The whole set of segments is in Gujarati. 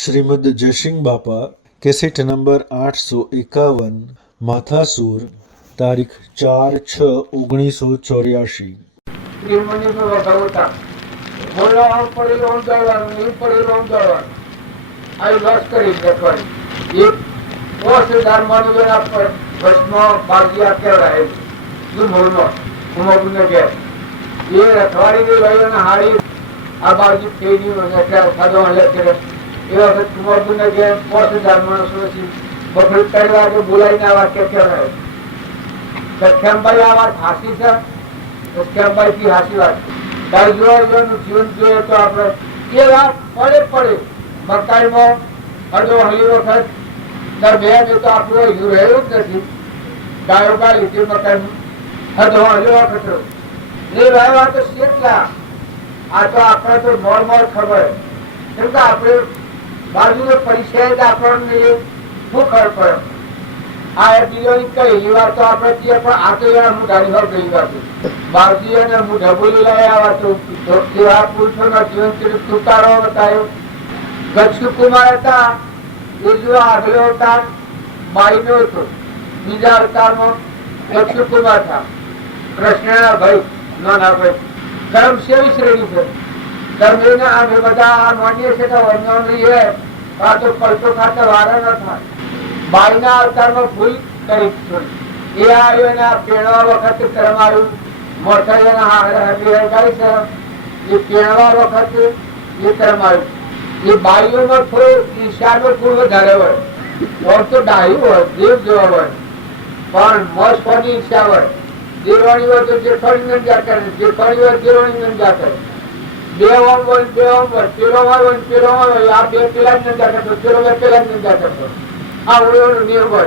શ્રીમદ જયસિંહ બાપા કેસેટ નંબર 851 માથાસુર તારીખ 4/6/1984 આ બાજુ થઈ એ વખત કુમારપુર ને ગયા 5000 માણસો બપોરે 3 વાગે બોલાવીને આ વાક્ય કહેવાય. સખ્યામભાઈ આ વાત હાસી છે. સખ્યામભાઈ થી હાસી વાત જીવન જોઈએ તો આપડે એ વાત પડે મકાઈમાં અડધો હલી વખત દર 2 તો આપણું રહ્યું જ નથી. ગાયો ગા લીધી મકાઈ અડધો હલી વખત એ રહ્યા તો કેટલા આ તો આપણે તો મોર ખબર કેમ કે આપણે બાજુ પરિચય આપણને શું ખબર પડે. આ બીજોની કઈ વાત તો આપણે પણ આ તો હું ગાડી પર ગઈ બાજુ બાજુ હું ઢબોલી લઈ આવ્યા તો એવા પુરુષોના જીવન ચરિત્ર ઉતારો બતાવ્યો. ગચ્છુ કુમાર હતા એ જો આગલો અવતાર બાઈ નો હતો. બીજા અવતારમાં ગચ્છુ કુમાર હતા કૃષ્ણના ભાઈ નાના ભાઈ. કર્મ સેવી શ્રેણી છે. ધર્મને અમે બધા માનીએ છીએ કે વર્ણન છે આ તો પલટો ખાતે વારા ન થાય. બાઈના અવતારમાં ભૂલ કરી એ આવ્યો ને આ પેણવા વખતે કર્મ આવ્યું મોટા કરી છે. એ પેણવા વખતે એ કર્મ આવ્યું. એ બાઈઓમાં થોડો ઈર્ષાનો ગુણ વધારે હોય. ઓર તો ડાહ્યું હોય દેવ જેવા હોય પણ મસ્તની ઈચ્છા હોય. દેવાણી હોય તો જેઠવાણી નંજા કરે, જેઠવાણી હોય દેવાણી નંજા કરે. બે ઓમ હોય પેલો હોય પેલો હોય આ બે પેલા જ નંજા કરતો, પેલો પેલા જ નંજા કરતો. આ ઓળો નિર્ભય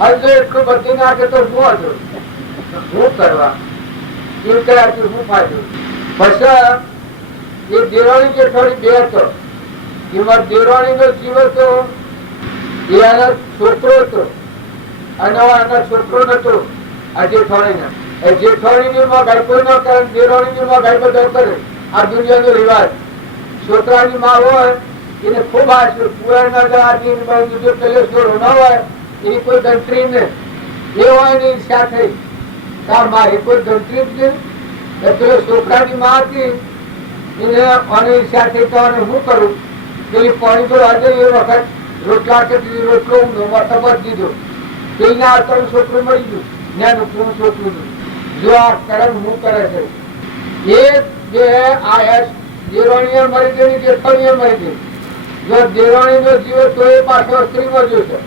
હજુ એટલું બધી નાખે તો શું હતું શું કરવા એ કર્યાથી શું ફાયદો. પછી એ દેવાણી જેઠવાણી બે હતો. એમાં દેવાણી નો જીવ હતો એ આના છોકરો હતો અને આના છોકરો નતો. આ જેઠવાણી ના જેઠવાણી માં ગાય કોઈ ન કરે, દેવાણી માં ગાય બધા કરે. આ દુનિયાનો રિવાજ. છોકરાની માં હોય એને ખૂબ આશુ પુરાણ ના હોય એની કોઈ ગંત્રી ને એ હોય ને ઈચ્છા થઈ મારી કોઈ ગંત્રી જ નહીં. પેલો છોકરાની માં હતી એને અને ઈચ્છા થઈ તો હું કરું પેલી પાણી તો આજે એ વખત રોટલા કે રોટલો તબત દીધો પેલીના અત્યારે છોકરું મળી ગયું જ્ઞાન પૂરું છોકરું. જો આ કર્મ હું કરે છે એ જે આ દેવાણીએ મરી ગઈ જેઠવાણીએ મરી ગઈ. જો દેવાણી નો જીવ તો એ પાછો સ્ત્રીમાં જોશે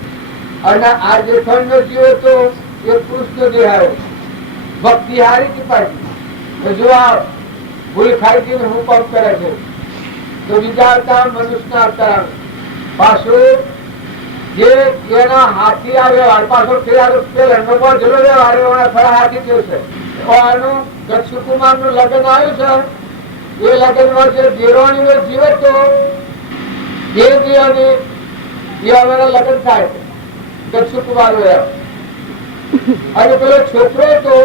અને આ જેઠવાણી નો જીવ તો એ પુરુષ નો દેહ આવ્યો. ભક્તિ હારી કી પાછી જો આ ભૂલ ખાઈ ગઈ હું કામ કરે છે તો બીજા અવતાર મનુષ્ય અવતાર પાછું જે એના હાથી આવ્યો પાછો પેલા જલો હાથી થયો છે. ગચ્છુ કુમાર નું લગ્ન આવ્યું છે. એ લગ્ન માં જે દેવાણી નો જીવ હતો એ લગ્ન થાય છે ગચ્છુ કુમાર અને પેલો છોકરો હતો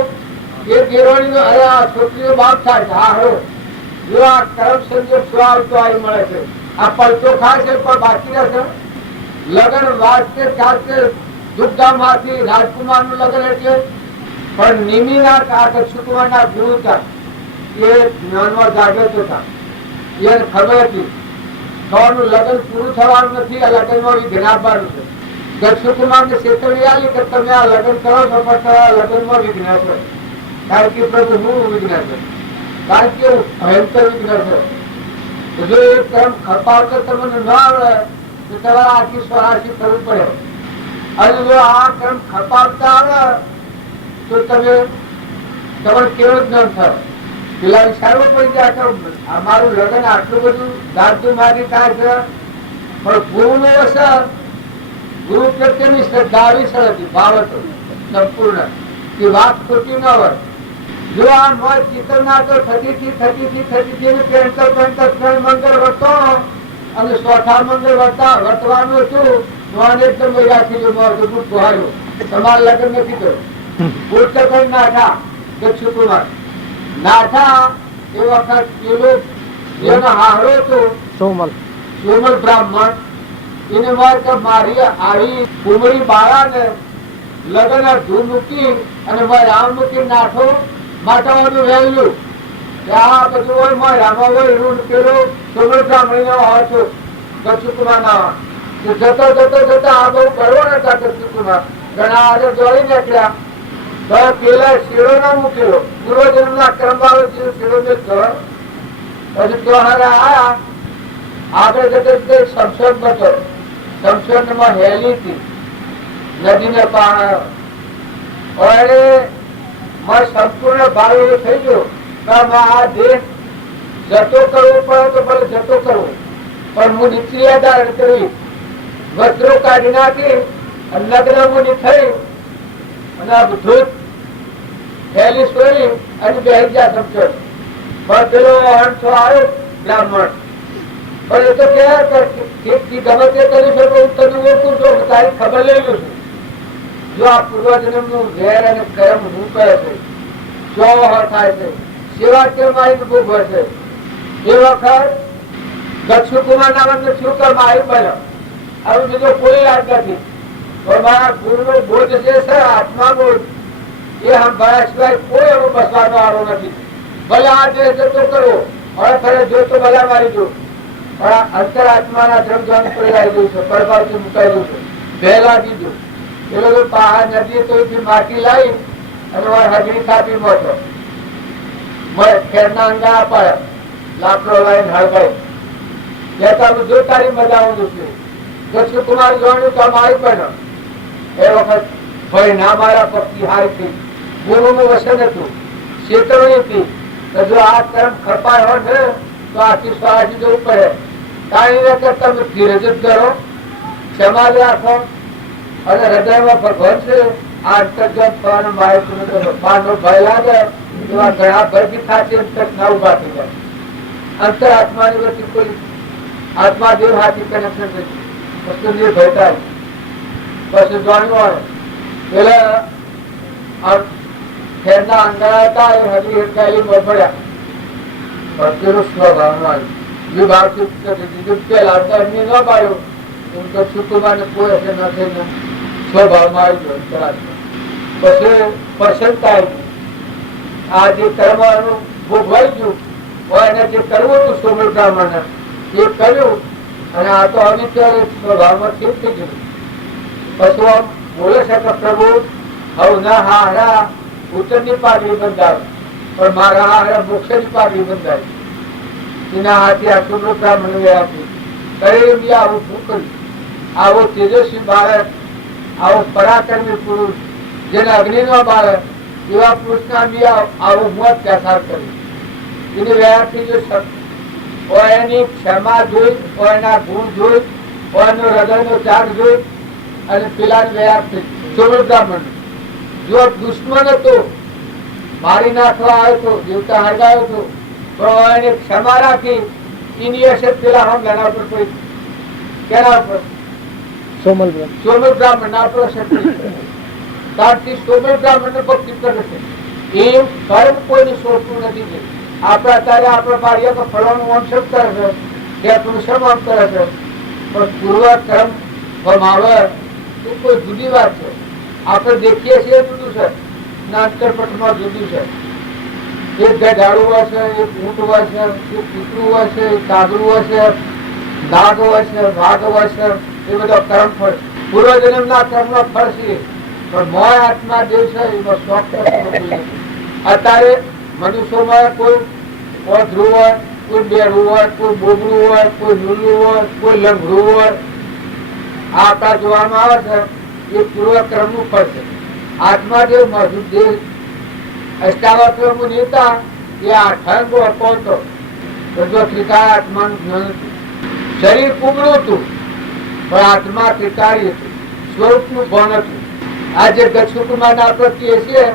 એ દેવાણી નો છોકરીનો બાપ થાય છે. હા હરો જો આ કર્મ સંજોગ શું આવતો આવી મળે છે. આ પલટો ખાય છે પણ બાકી રહેશે. લગ્ન વાંચતે ચાલતે દુર્ગા માંથી રાજકુમાર નું લગ્ન એટલે પણ નિમિના ગચ્છુ કુમાર ના ગુરુ હતા એ જ્ઞાનમાં જાગૃત હતા. એને ખબર હતી નું લગ્ન પૂરું થવાનું નથી. આ લગ્નમાં વિઘ્ન આવવાનું છે. ગચ્છુ કુમાર ને ચેતવણી આવી કે તમે આ લગ્ન કરો છો પણ તમારા લગ્નમાં વિઘ્ન છે. કારણ કે પ્રભુ હું વિઘ્ન છે, કારણ કે ભયંકર વિઘ્ન છે. જો એ કર્મ ખપાવતો તમને ન આવડે તો તમારે આખી સ્વરાશી કરવું પડે. અને જો આ કર્મ ખપાવતા આવડે તો તમે તમારે કેવું જ્ઞાન થાય. પેલા વિચારવું પડી જાય અમારું લગ્ન આટલું બધું દાદુ મારી થાય છે પણ ગુરુ નો અસર ગુરુ પ્રત્યેની શ્રદ્ધા આવી સરસ ભાવ હતો સંપૂર્ણ. એ વાત ખોટી ન હોય. જો આ મોજ ચિત્રના તો થતી મંગળ વર્તો અને ચોથા મંગળ વર્તવાનું હતું. એકદમ રાખી જો ગોહાયું તમારા લગ્ન નથી કર્યું. પૂછતો કઈ નાઠા ગચ્છુ કુમાર નાઠા એ વખત પેલો જેનો હારો હતો સોમલ બ્રાહ્મણ એને વાત કે મારી આવી કુમરી બાળાને લગ્ન ધૂમ મૂકી અને મારે રામ મૂકી નાઠો માટાવાનું વહેલું કે આ બધું હોય મારે રામા હોય રૂઢ પેલો સોમલ બ્રાહ્મણી નો હતો દક્ષુકુમાર ના જતો આ બહુ કરવો નતા દક્ષુકુમાર ઘણા આગળ દોડી નીકળ્યા તો પેલા શેડો ના મૂકેલો પૂર્વજન્મ ના ક્રમ આવે શેડો ને પછી ત્યોહારે આયા આગળ જતે શમશોદ બચો શમશોદ માં હેલી હતી નદી ને પાણી સંપૂર્ણ ભાવ એવો થઈ ગયો કે આ દેશ જતો કરવો પડે તો ભલે જતો કરવો પણ હું નિશ્ચિયાદાર કરી વસ્ત્રો કાઢી નાખી લગ્ન મુની થઈ અને બધું હેલી સોરી અને બેસી ગયા શમશોદ પણ પેલો હંસો આવ્યો બ્રાહ્મણ પણ એ તો ક્યાં ગમે તે કરી શકો તને ઓળખું છું તારી ખબર લઈ લઉં છું જો આ પૂર્વજન્મ નું વેર અને કર્મ હું કરે છે જો થાય છે સેવા કેમ આવી ભોગવે છે એ વખત દક્ષુકુમાર નામને શું કર્મ આવી બન્યો આવું બીજો કોઈ યાદ નથી પણ મારા ગુરુ નો બોધ જે છે આત્મા બોધ એ સંભાળ્યા સિવાય કોઈ એવો બસવાનો આરો નથી ભલે આ દેશ જતો કરવો હવે ફરે જો તો ભલા મારી જો પણ અંતરાત્માના ધ્રમધ્વાન પડાવી દઉં છે પરમાર્થી મુકાઈ દઉં છું વહેલા દીધું એ લોકો પહાડ નદી તો માટી લાવી અને હજરી કાપી મોટો ખેરના અંગા અપાય લાકડો લાવીને હળગાઈ કહેતા જો તારી મજા આવું છું દક્ષુકુમાર જોવાનું તો મારી પણ એ વખત ભાઈ ના મારા પક્ષી હારી થઈ ગુરુ નું વસન હતું ચેતવણી હતી જો આ કર્મ ખપાય હોય ને તો આખી સ્વાજી જવું પડે કાંઈ તમે ધીરજ જ કરો ક્ષમા રાખો અને હૃદયમાં ભગવાન છે આ અંતર્જન થવાનો મારો ભય લાગે એવા ઘણા ભય બી ખાતી અંતર ના ઉભા થઈ જાય અંતર આત્માની વચ્ચે કોઈ આત્મા દેવ હાથી કનેક્શન નથી વસ્તુ નિર્ભયતા પછી જાણવાનું પેલા ખેરના અંદર હતા એ હજી હેરકાયેલી પડ્યા ભક્તિનું સ્વભાવમાં પેલા એમની ન પાડ્યું એમ તો સુકુમારને કોઈ અસર ન થઈને સ્વભાવમાં આવી ગયો પછી પ્રસન્નતા આવી આ જે કર્મનું ભોગવાઈ ગયું હોય એને જે કરવું હતું સોમલ બ્રાહ્મણ એ કર્યું અને આ તો અવિચાર સ્વભાવમાં ઠીક થઈ ગયું પછી આમ બોલે છે કે પ્રભુ હવે ના હારા ઉત્તરની પાઘડી બંધાવે પણ મારા હારા મોક્ષની પાઘડી બંધાવી એના હાથે આ સોમલ બ્રાહ્મણ આપી કરી આવું શું કર્યું આવો તેજસ્વી બાળક આવો પરાક્રમી પુરુષ જેને અગ્નિ નો બાળક એવા પુરુષના બી આવો મોત ત્યાસાર કર્યું એની વ્યાપી જો એની ક્ષમા જોઈ એના ગુણ જોઈ એનો હૃદયનો ત્યાગ જોઈ અને પેલા વ્યાપી સોમલ બ્રાહ્મણ જો દુશ્મન હતો મારી નાખવા આવ્યો હતો દેવતા હરગાયો હતો પણ એને ક્ષમા રાખી એની અસર પેલા હમ એના ઉપર પડી કેના ઉપર સોમલ બ્રાહ્મણ ના પર અસર ત્યારથી સોમલ બ્રાહ્મણ ને ભક્તિ કરે છે એ કર્મ કોઈને સોચતું નથી આપણે અત્યારે આપણે બાળીએ તો ફળવાનું વંશમ કરે છે કે પુરુષમ આમ કરે છે પણ પૂર્વ કર્મ ગમાવે એ કોઈ જુદી વાત છે આપણે દેખીએ છીએ જુદું છે ના અંતરપટમાં જુદું છે એક ગધાડું હોય છે એક ઊંટ હોય છે એક કૂતરું હોય છે એક કાગડું હોય છે નાગ હોય છે વાઘ હોય છે એ બધો કર્મ ફળ પૂર્વજન્મ ના કર્મ નો ફળ છે પણ મોય આત્મા દેવ છે એનો શોખ અત્યારે મનુષ્યોમાં કોઈ ધ્રુવ હોય કોઈ બેડું હોય કોઈ બોગડું હોય કોઈ લુલું હોય કોઈ લંગડું હોય આ આપણા જોવામાં આવે છે એ પૂર્વક્રમ નું ફળ છે આત્મા દેવ મજૂર દેવ અષ્ટાવક્ર નેતા એ આઠંગો અપોતો ત્રિકાળ આત્માનું જ્ઞાન હતું શરીર કુબડું હતું પણ આત્મા ત્રિકાળી હતું સ્વરૂપનું ભાન હતું આજે દક્ષુકુમાર ના પ્રત્યે છે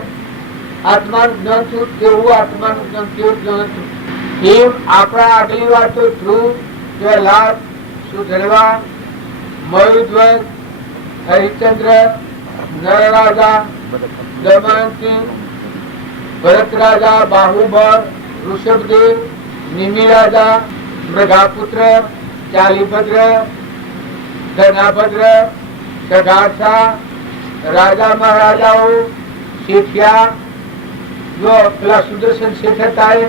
આત્માનું જ્ઞાન થયું તેવું આત્માનું જ્ઞાન તેવું જ્ઞાન હતું એમ આપણા આગલી વાતો ધ્રુવ લાભ સુધરવા મયુધ્વજ હરિચંદ્ર નરરાજા દમયંતી ભરત રાજા બાહુબળ ઋષભદેવ નિમિ રાજા મૃગાપુત્ર ચાલીભદ્ર, ધનાભદ્ર, સગાસા, રાજા મહારાજાઓ, શેઠિયા, જો પેલા સુદર્શન શેઠ હતા એ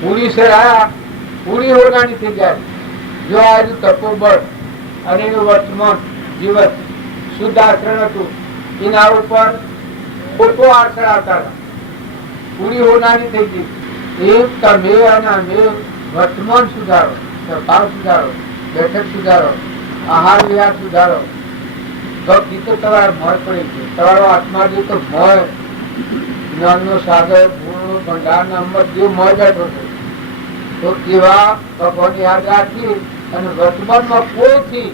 પૂરી સરા પૂરી ઓરગાણી થઈ જાય. જો આજુ તપોબળ અને એનું વર્તમાન જીવન શુદ્ધ આચરણ હતું, એના ઉપર ખોટો આચરણ આવતા હતા, પૂરી ઓરગાણી થઈ ગઈ. એમ તમે અને અમે વર્તમાન સુધારો, ભાવ સુધારો, બેઠક સુધારો, આહાર વિહાર સુધારો. ભક્તિ તો તમારા મોર પડી છે, તમારો આત્મા જે તો મોર જ્ઞાનનો સાગર, ગુણનો ભંડારનો અમૃત જે મોર બેઠો છે, તો એવા ભગવાન યાદ રાખી અને વર્તમાનમાં કોઈથી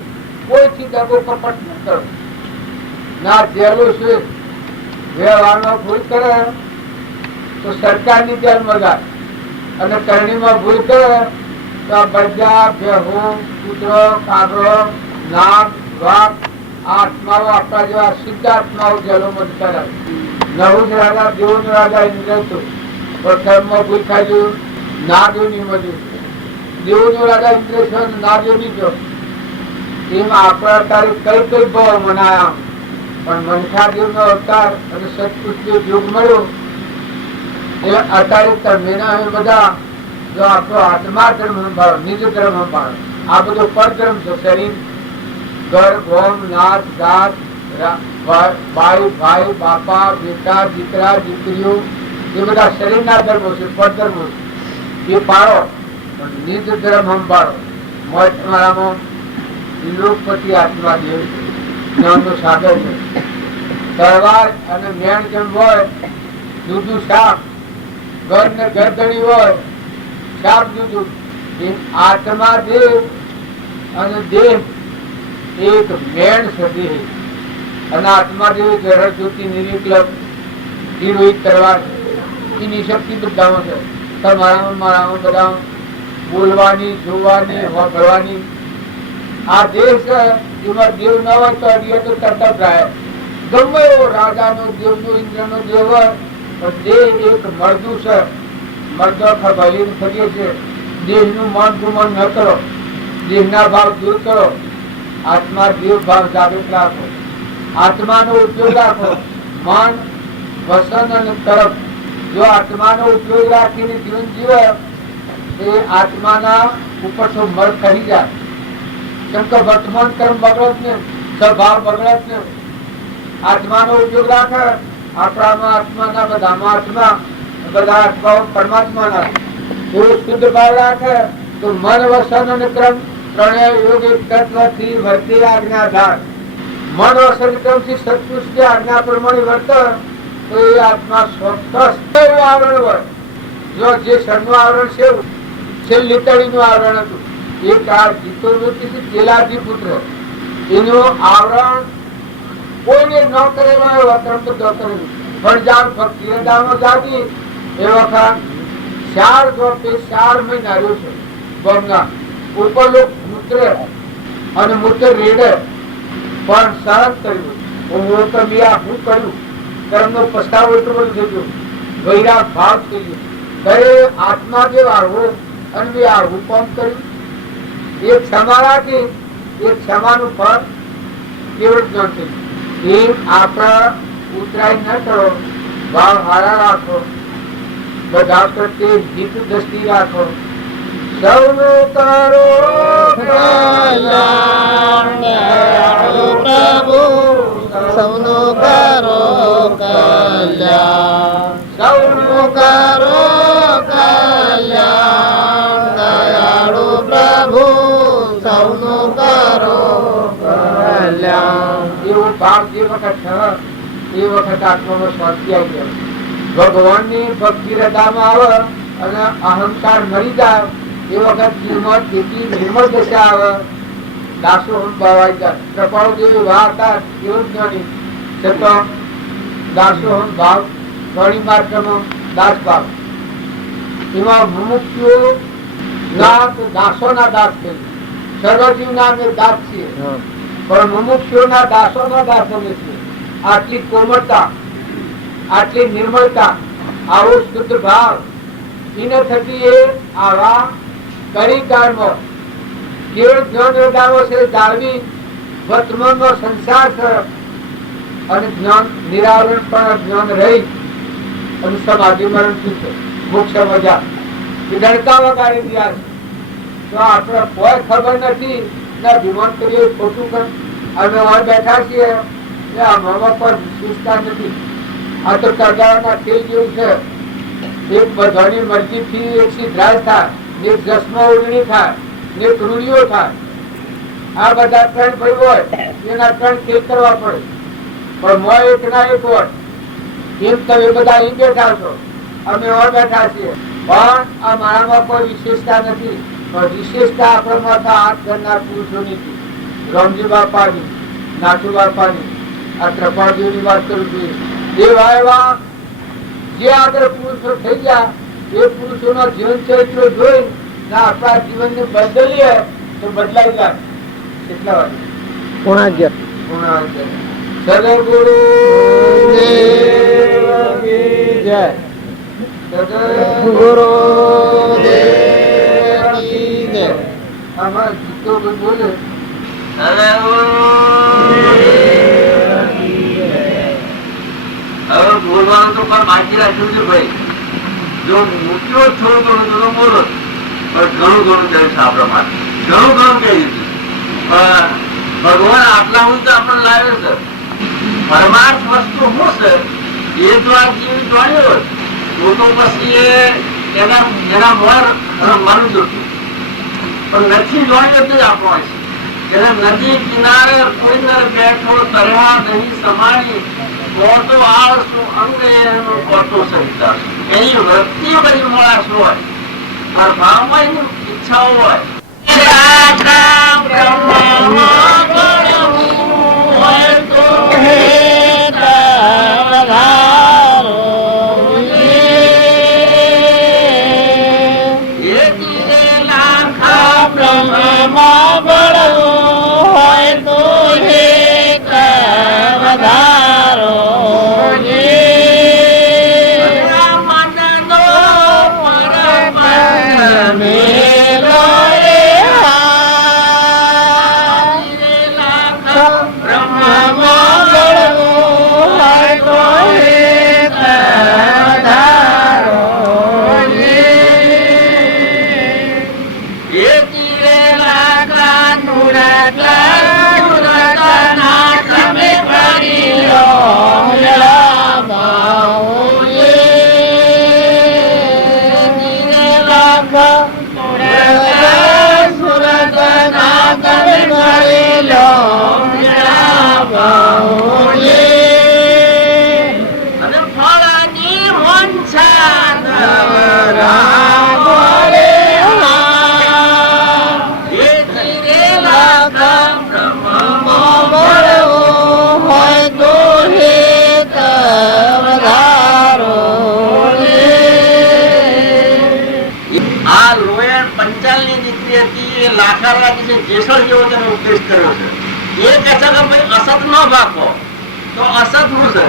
દગો કપટ ન કરો. ના જેલો છે વ્યવહારનો ભૂલ કરે તો સરકારની જેલ મગાય, અને કરણીમાં ભૂલ કરે તો બજા, ભેહુ, કૂતરો, કાગડો, નાગ, વાઘ આત્માઓ આપણા જેવા સિદ્ધ આત્માઓ જેલોમાં કરાય. નવું જ રાજા, દેવું રાજા ઇન્દ્ર હતું, પણ કર્મમાં ભૂલ ખાઈ નાગયોની મળ્યું. દેવું રાજા ઇન્દ્ર છે, નાગયોની જો. એમ આપણા તારીખ કઈ કઈ ભાવ મનાયા, પણ મનખા દેવ નો અવતાર અને સત્પુરુષ યોગ મળ્યો. એ અત્યારે તમે બધા જો આપણો આત્મા ધર્મ સંભાળો, નિજ ધર્મ સંભાળો. આ બધો પરધર્મ છે. શરીર, ઘર, ગોમ, નાથ, જાત, ભાઈ, બાપા, બેટા, દીકરા, દીકરીઓ, એ બધા શરીરના ધર્મો છે, પરધર્મો છે. એ પાડો, નિજ ધર્મ સંભાળો. મોજ તમારામાં લોકપતિ આત્મા દેવ જ્ઞાનનો સાગર છે. તલવાર અને મેણ જેમ હોય, દૂધું શાક, ઘર ને ગરદણી હોય, શાક દૂધું. આત્મા દેવ અને દેહ એક મેણ સદી છે, અને આત્મા દેવ જળ જ્યોતિ નિર્વિકલ્પ હિરોહિત તલવાર એની શક્તિ બધામાં છે. તમારામાં મારામાં બધા બોલવાની, જોવાની, વાપરવાની. આ દેહ છે એમાં દેવ ન હોય તો અડીએ તો તરત જાય. ગમે એવો રાજાનો, દેવનો, ઇન્દ્રનો દેવ હોય, પણ દેહ એક મળદું છે. મળદો ખબરીને ફરીએ છે. દેહનું મન ગુમન ન કરો, દેહના ભાવ દૂર કરો. આત્મા દેવ ભાવ જાગૃત રાખો, આત્માનો ઉપયોગ રાખો. મન, વસન અને તરફ જો આત્માનો ઉપયોગ રાખીને જીવન જીવે એ આત્માના ઉપર તો મળ કરી જાય. કેમ કે વર્તમાન કર્મ બગડત ને, સ્વભાવ બગડત ને. આત્માનો ઉપયોગ રાખે, આપણામાં આત્માના, બધામાં આત્મા, બધા આત્માઓ પરમાત્માના. એવું શુદ્ધ ભાવ રાખે તો મન, વસન અને ક્રમ ત્રણેય યોગ એક તત્વથી વર્તી આજ્ઞાધાર. મન, વસન, ક્રમથી સત્પુરુષની આજ્ઞા પ્રમાણે વર્તે તો એ આત્મા સ્વસ્થ આવરણ હોય. જો જે શરનું આવરણ છે, છેલ્લી તળીનું આવરણ હતું, એક આ જીતોથી ચેલાજી પુત્ર, એનું આવરણ કોઈને ન કરેલો એવો કર્મ બધો કરેલું. પણ જાણ ભક્તિ જાગી એ વખત 4 મહિના રહ્યો છે ગંગા ઉપર. લોક મૂત્ર અને મૂત્ર રેડે પણ સહન કર્યું. હું કર્યું કર્મનો પસ્તાવો એટલો બધો થઈ ગયો, વૈરાગ ભાવ થઈ ગયો. દરેક આત્મા જે આવવું અને બે આવવું કોમ કર્યું. એ ક્ષમા રાખી, એ ક્ષમાનું ફળ કેવળ જ્ઞાન થયું. એ આપણા ઉતરાય ન કરો, ભાવ હારા રાખો, બધા પ્રત્યે હિત દ્રષ્ટિ રાખો. સૌનું કરો પ્રભુ, સૌનું કરો કલ્યાણ, સૌનું કરો કલ્યાણ. દયાળુ પ્રભુ, સૌનું કરો કલ્યાણ. એવું ભાવ જે વખત થયો એ વખત આત્માનો શાંતિ આવી જાય. ભગવાનની ભક્તિ હૃદયમાં આવે અને અહંકાર મરી જાય એ વખત જીવમાં તેથી નિર્મળ દશા આવે. દાસો ભાવાઈ જાય. કૃપાળુ દેવી વાહ હતા એવું જ્ઞાની છતાં દાસો ભાવ ઘણી માર્ગમાં દાસ ભાવ. એમાં મુમુક્ષુઓ ના દાસો ના દાસ છે. સર્વજીવ ના અમે દાસ છીએ, પણ મુમુક્ષુઓના દાસોના દાસો નથી. આટલી કોમળતા, આટલી નિર્મળતા, આવો શુદ્ધ ભાવ એને થકી એ આવા કળી કાળમાં જે જ્ઞાન યોદ્ધાઓ છે જાળવી વર્તમાનનો સંસાર છે અને જ્ઞાન નિરાવરણ પણ જ્ઞાન રહી અને સમાધિ મરણ થયું છે મોક્ષ મજા ડરતા વગાડી દિયા છે. તો આપણે કોઈ ખબર નથી ના વિમાન કરીએ ખોટું કર અમે અહીં બેઠા છીએ આમાં પર વિશેષતા નથી. આ તો તગારાના ખેલ જેવું છે. એક બધાની મરજીથી એક સિદ્ધરાજ થાય ને એક જસમાં ઉડણી થાય ને એક રૂડિયો થાય. આ બધા ત્રણ ભાઈ હોય એના ત્રણ ખેલ કરવા પડે પણ મોય એક ના એક હોય એમ તમે બધા અહીં બેઠા છો અમે અહીં બેઠા છીએ પણ આ મારામાં કોઈ વિશેષતા નથી. પણ વિશેષતા આપણામાં હાથ ધરનાર પુરુષોની હતી. રામજી બાપાની નાથુ બાપાની આ ત્રપાળજીની વાત કરું છું. એવા એવા જે આગળ પુરુષો થઈ ગયા એ પુરુષોના જીવન ચરિત્ર જોઈ આપણા જીવનને બદલીએ તો બદલાઈ જાય. કેટલા વાગે? 11:30. સદગુરુ જય સદગુરુ જય. આમાં ગીતો બોલે હવે બોલવાનું તો પણ બાકી રાખ્યું છે ભાઈ. જો મૂક્યો થોડું ઘણું તો બોલો પણ ઘણું ઘણું કહે છે આપણા માટે ઘણું ઘણું કહી દીધું. ભગવાન આટલા હું તો આપણને લાવ્યો છે. પરમાર્થ વસ્તુ શું છે એ જો આ જીવ જોડ્યો તો પછી એના મોર મન જોતું પણ નથી જોડ્યો તો જ આપણો છે. એટલે નદી કિનારે કોઈ બેઠો તરવા નહીં સમાણી મોટો આળસુ અંગે એનું કોટો સહિતા એની વૃત્તિ બધી મોળાશ હોય અને ભાવમાં એની ઈચ્છાઓ હોય. જેસર જેવો તેનો ઉપદેશ કર્યો છે. એ કહે છે કે ભાઈ અસત ન ભાગો તો અસત શું છે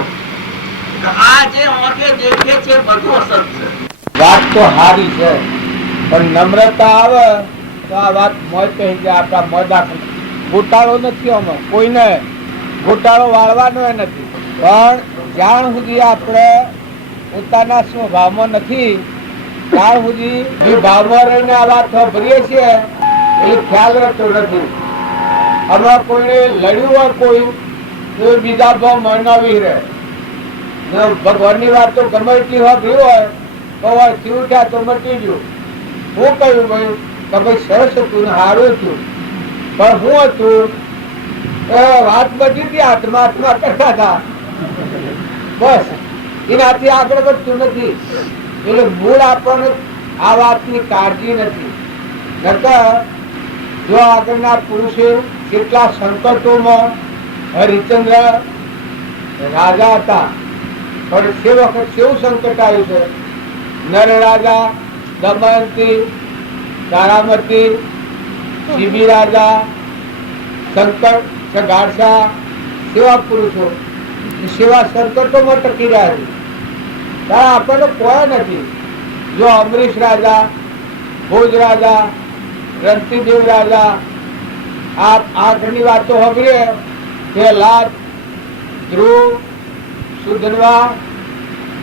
કે આ જે ઓકે દેખે છે બધું અસત છે. વાત તો સારી છે પણ નમ્રતા આવે તો આ વાત મોજ કહી જાય. આપણા મોજ દાખલ ગોટાળો નથી આમાં કોઈને ગોટાળો વાળવાનો નથી પણ જ્યાં સુધી આપણે પોતાના સ્વભાવમાં નથી ત્યાં સુધી જે ભાવમાં રહીને આ વાત ભરીએ છીએ એ ખ્યાલ રહેતો નથી. આમાં કોઈને લડ્યું હોય કોઈ તો બીજા ભાવ મનાવી રહે. ભગવાનની વાત તો ગમે એટલી વાપરી હોય તો શિવ થયા તો મટી ગયું. હું કહ્યું ભાઈ કે ભાઈ સરસ હતું ને સારું હતું પણ શું હતું વાત બધી હતી આત્મા આત્મા કરતા હતા બસ એનાથી આગળ વધતું નથી. એટલે મૂળ આપણને આ વાતની કાળજી નથી. નકર જો આગળના પુરુષે કેટલા સંકટોમાં હરિચંદ્ર રાજા હતા પણ તે વખત કેવું સંકટ આવ્યું છે. નર રાજા દમયંતી તારામતી શિબી રાજા સંકટ ગાઢસા સેવા પુરુષો સેવા સંકટોમાં ટકી રહ્યા છે. ત્યારે આપણને કોઈ નથી. જો અમરીશ રાજા ભોજ રાજા રણતીદેવ રાજા આ ઘણી વાતો સાંભળીએ પ્રહલાદ, ધ્રુવ, સુધન્વા,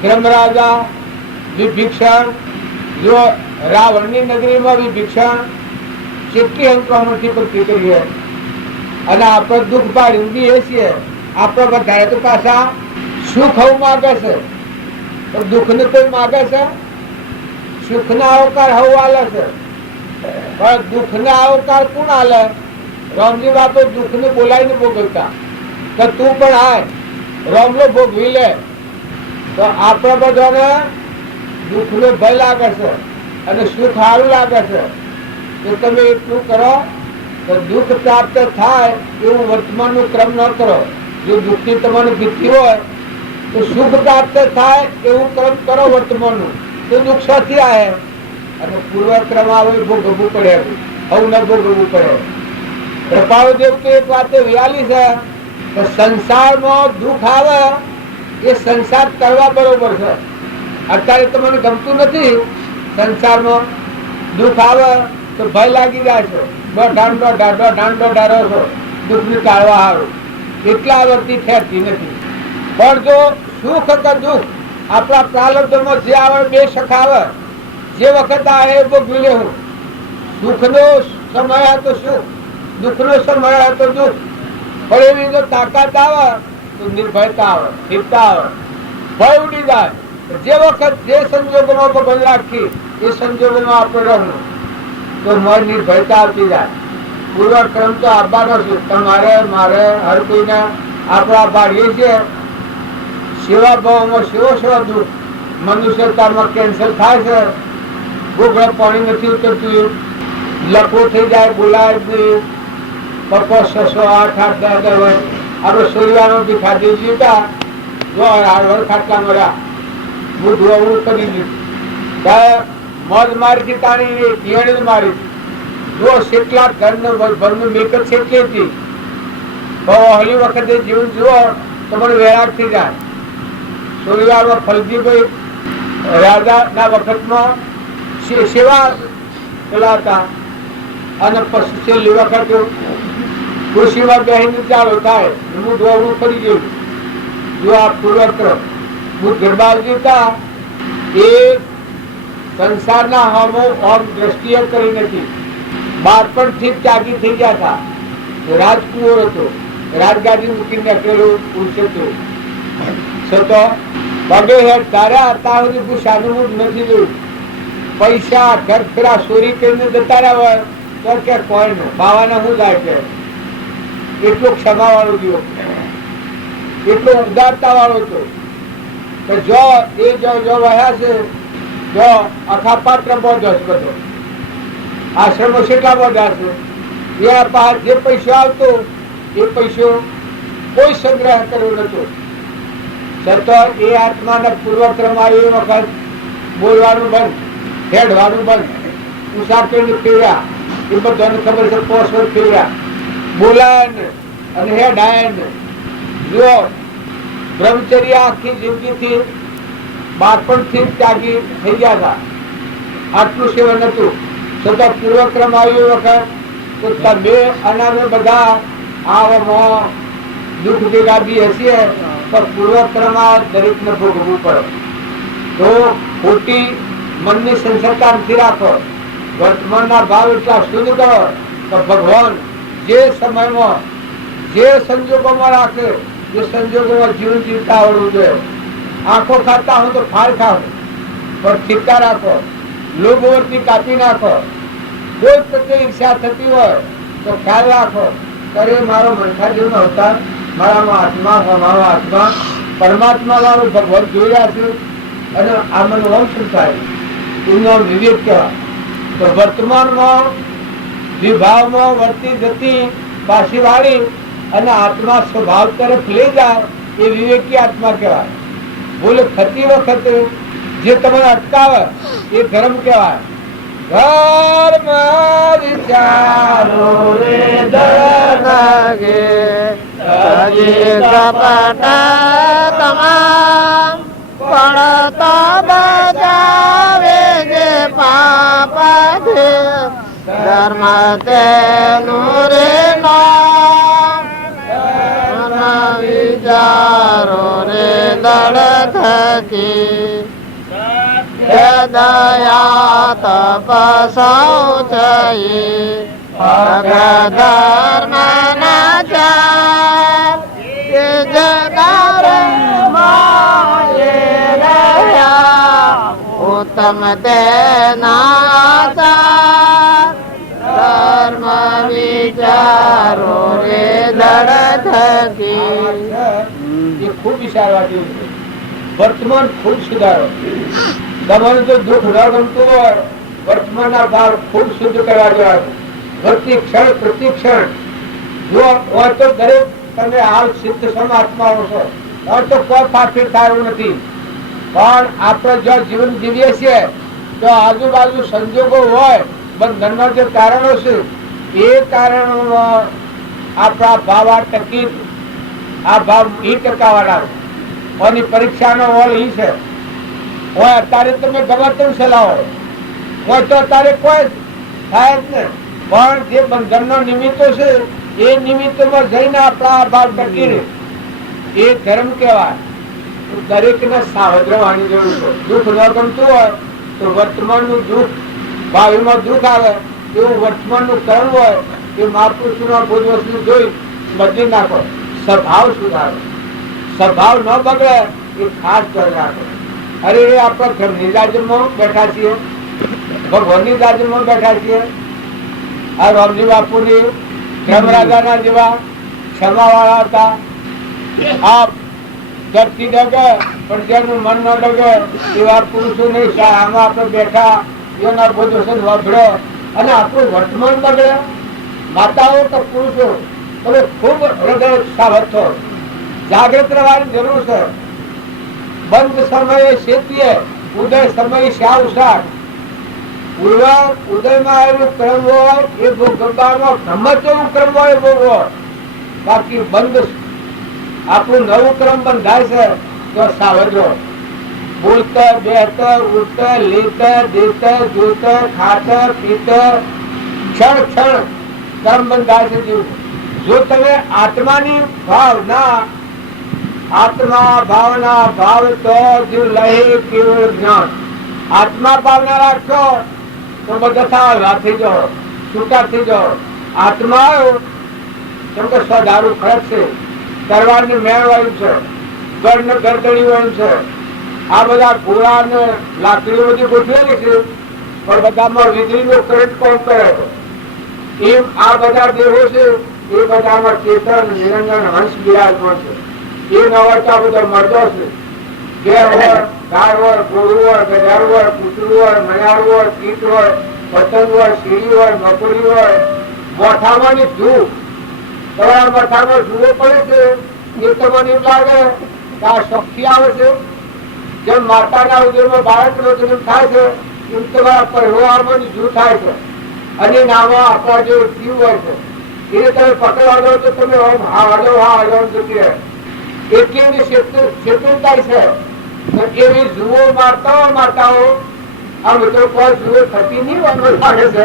ધર્મરાજા, વિભીષણ, જો રાવણની નગરીમાં વિભીષણ કેટલી અંકમાંથી ભક્તિ કરીએ અને આપણે દુઃખ પાડી દઈએ છીએ. આપણે વધારે તો પાછા સુખ હોવું માગે છે, પણ દુઃખને કોઈ માગે છે? સુખના અવકાર હોવું હાલે છે, પણ દુઃખના અવકાર કોણ હાલે? રામજી બાપુ દુઃખને બોલાવીને ભોગવતા કે તું પણ આય રામનો ભોગવી લે. તો આપણે બધાને દુઃખનો ભય લાગે છે અને સુખ સારું લાગે છે. તો તમે એટલું કરો કે દુઃખ પ્રાપ્ત થાય એવું વર્તમાનનું ક્રમ ન કરો. જો દુઃખની તમારે ભીતિ હોય તો સુખ પ્રાપ્ત થાય એવું ક્રમ કરો વર્તમાનનું, તો દુઃખ સાથી આવે અને પૂર્વક્રમ આવે ભોગવવું પડે, આવું ન ભોગવવું પડે. કૃપાળુદેવ તો એક વાતે વ્યાલી છે કે સંસારમાં દુઃખ આવે એ સંસાર કરવા બરોબર છે. અત્યારે તમને ગમતું નથી, સંસારમાં દુઃખ આવે તો ભય લાગી જાય છે, ઢાંડો ઢારો છો દુઃખને ટાળવા સારું, એટલા આવડતી ઠેરતી નથી. પણ જો સુખ કે દુઃખ આપણા પ્રારબ્ધમાં જે આવે બે શક આવે, જે વખત આવે એ ભોગવી લેવું. સુખનો સમય હોય તો સુખ, દુઃખનો સમય હોય તો દુઃખ. પણ એવી જો તાકાત આવે તો નિર્ભયતા આવે, સ્થિરતા આવે, ભય ઉડી જાય. જે વખત જે સંજોગોમાં ભગવાન રાખી એ સંજોગોમાં આપણે રહેવું તો મન નિર્ભયતા આવતી જાય. પૂર્વક્રમ તો આવવાનો છે તમારે મારે હર કોઈને. આપણે ભાડીએ છીએ સેવા ભાવમાં સેવા દુઃખ. મનુષ્યતામાં કેન્સર થાય છે, ગોગળા પાણી નથી ઉતરતું, લખો થઈ જાય, બોલાય નહીં, પપ્પો 600, 8, 8, 10 હોય. આપણે સૂર્યનો બી ખાધી જીવતા જો હાડવડ ખાટલા મળ્યા હું ધોવું કરી દીધું. મધ મારી હતી તાણી ઈયળ મારી જો કેટલા ઘરનું મેકઅપ છેટલી હતી. પહેલી વખતે જીવન જુઓ તો મને વેરાગ થઈ જાય. સૂર્યમાં ફલજીભાઈ રાજાના વખતમાં સેવા પેલા હતા અને પછી છેલ્લી વખત ખુશીમાં બેહીને ચાલુ થાય હું ધોવું કરી ગયું. જો આ પૂર્વક્રમ હું ગરબાજી હતા એ સંસારના હમો ઓમ દ્રષ્ટિએ કરી નથી. બાળપણથી જ ત્યાગી થઈ ગયા હતા. રાજકુંવર હતો, રાજગાદી મૂકીને અકેલું પુરુષ હતું. છતો પગે હેઠ તાર્યા ત્યાં સુધી ભૂષાનું નથી જોયું. પૈસા ઘર ફેરા ચોરી કરીને જતા રહ્યા હોય તો કે કોઈનું બાવાને શું જાય કે એટલો ક્ષમા વાળો દિયો, એટલો ઉદારતા વાળો હતો કે જો એ જો વહ્યા છે જો આખા પાત્ર બધો બધો આશ્રમો કેટલા બધા છે. એ પાસે જે પૈસો આવતો એ પૈસો કોઈ સંગ્રહ કર્યો નતો. છતાં એ આત્માના પૂર્વક્રમ આવ્યો એ વખત બોલવાનું બંધ, હેડવાનું બંધ, મુસાફરીને ફેર્યા એ બધાને ખબર છે. 5 વર્ષ ફેર્યા બોલાય ને અને હેડાય ને. જો બ્રહ્મચર્ય આખી જિંદગીથી બાળપણથી ત્યાગી થઈ ગયા હતા. આટલું સેવન હતું. છતાં પૂર્વક્રમ આવ્યો વખત તો તમે અને અમે બધા આવામાં દુઃખ ભેગા બી હસીએ પણ પૂર્વક્રમ દરેકને ભોગવવું પડે. તો ખોટી મનની સંસદતા નથી રાખો. વર્તમાનના ભાવ એટલા શુદ્ધ કરો તો ભગવાન જે સમયમાં જે સંજોગોમાં રાખે એ સંજોગોમાં જીવન જીવતા આવડવું જોઈએ. આંખો ખાતા હોય તો ફાળ ખાવ પણ ઠીકા રાખો, લોભવર્તી કાપી નાખો. કોઈ પ્રત્યે ઈચ્છા થતી હોય તો ખ્યાલ રાખો અરે મારો મનખા જેવનો અવતાર મારામાં આત્મા મારો આત્મા પરમાત્મા વાળો ભગવાન જોઈ રહ્યા છે અને આ મને ઓમ શું થાય એનો વિવેક કહેવાય. તો વર્તમાનમાં વિભાવમાં વર્તી જતી પાછી વાળી અને આત્મા સ્વભાવ તરફ લઈ જાય એ વિવેકી આત્મા કહેવાય. ભૂલ થતી વખતે જે તમને અટકાવે એ ધર્મ કહેવાય. ધર્મ વિચારો રે લાગે કપટા તમામ પણ તો બજાવે જે પાપ છે ધર્મ તેનું રે નામ વિચારો રે દળ થકી દયા તપસૌ થઈ ધર્મ ના ચાર ઉત્તમ તેના ધર્મ વિચારો રે દળ થકી એ ખૂબ વિચારવા જેવું છે. વર્તમાન ખૂબ સુધારો. તમારે જો દુઃખ ન ગમતું હોય વર્તમાનના ભાવ ખૂબ શુદ્ધ કરવા જેવા છે. પ્રતિ ક્ષણ પ્રતિ ક્ષણ જો હોય તો દરેક તમે હાલ સિદ્ધ સમાત્માઓ છો તો કોઈ પાછળ થયું નથી. પણ આપણે જો જીવન જીવીએ છીએ તો આજુબાજુ સંજોગો હોય બંધનના જે કારણો છે એ કારણોમાં આપણા ભાવ આ ટકી આ ભાવ એ ટકાવાના અને પરીક્ષાનો હોલ એ છે. હોય અત્યારે તમે ગમે તેમ ચલાવો હોય તો અત્યારે કોઈ થાય જ ને. પણ જે બંધનનો નિમિત્તો છે એ નિમિત્તમાં જઈને આપણા આ ભાવ ટકી રહે એ ધર્મ કહેવાય. દરેકને સાવધ રહેવાની જરૂર છે. દુઃખ ન ગમતું હોય તો વર્તમાનનું દુઃખ ભાવિમાં દુઃખ આવે એવું વર્તમાનનું કર્મ હોય એ મહાપુરુષોના બોધવસ્તુ જોઈ બદલી નાખો. સ્વભાવ સુધારો. સ્વભાવ ન બગડે એ ખાસ કરી નાખો. અરે એ આપણા ઘરની રાજ્યમાં બેઠા છીએ ભગવાનની રાજ્યમાં બેઠા છીએ. આ રામજી બાપુની ધર્મરાજાના જેવા ક્ષમાવાળા હતા. આપ ધરતી ડગે પણ જેનું મન ન ડગે એવા પુરુષો નહીં આમાં આપણે બેઠા એના બોધવચન વાપર્યો અને આપણું વર્તમાન બગડે. માતાઓ તો પુરુષો તમે ખૂબ હૃદય સાવધ છો. જાગૃત રહેવાની જરૂર છે. બંધ સમયે શેતીએ ઉદય સમયે શાવ શાક. ઉદયમાં આવેલું ક્રમ હોય એ ભોગવવાનો ગમે તેવું ક્રમ હોય ભોગવો. બાકી બંધ આપણું નવું ક્રમ બંધાય છે તો સાવધ રહો. બોલતે બેહતે ઉઠતે લેતે દેતે જોતે ખાતે પીતે ક્ષણ ક્ષણ કર્મ બંધાય છે જીવ. જો તમે આત્માની ભાવના આત્મા ભાવના ભાવ તો જીવ લહે કેવળ જ્ઞાન. આત્મા ભાવના રાખશો તો બધા સારા થઈ જાઓ છૂટા થઈ જાઓ. આત્મા આવ્યો કેમ કે સ્વધારું ખર્ચ છે તરવારની મેળ વાળું છે ગઢ ને ગરદડી વાળું છે. આ બધા ઘોડા ને લાકડીઓ બધી ગોઠવેલી છે પણ બધામાં વીજળીનો કરંટ કોણ કરે છે. એમ આ બધા દેહો છે એ બધામાં ચેતન નિરંજન હંસ બિરાજમાન છે. એ નવરતા બધા મર્દો છે. ઘેર હોય ગાય હોય ગોળું હોય ગજારું હોય કૂતરું હોય મયારું હોય કીટ હોય પતંગ હોય સીડી હોય મકોડી હોય મોઠામાં ની ધૂપ તમારા મઠામાં જુઓ પડે છે એ તમને એમ લાગે કે આ શક્તિ આવે છે. જેમ માતાના ઉદયમાં બાળકનો જન્મ થાય છે એમ તમારા પરિવારમાં જૂ થાય છે અને નામાં આપણા જે જીવ હોય છે એને તમે પકડવા દો તો તમે હળો જતી રહે. એટલી એની શેતુરતા છે. એવી જુઓ માતાઓ આ મિત્રો કોઈ જુઓ થતી નહીં લાગે છે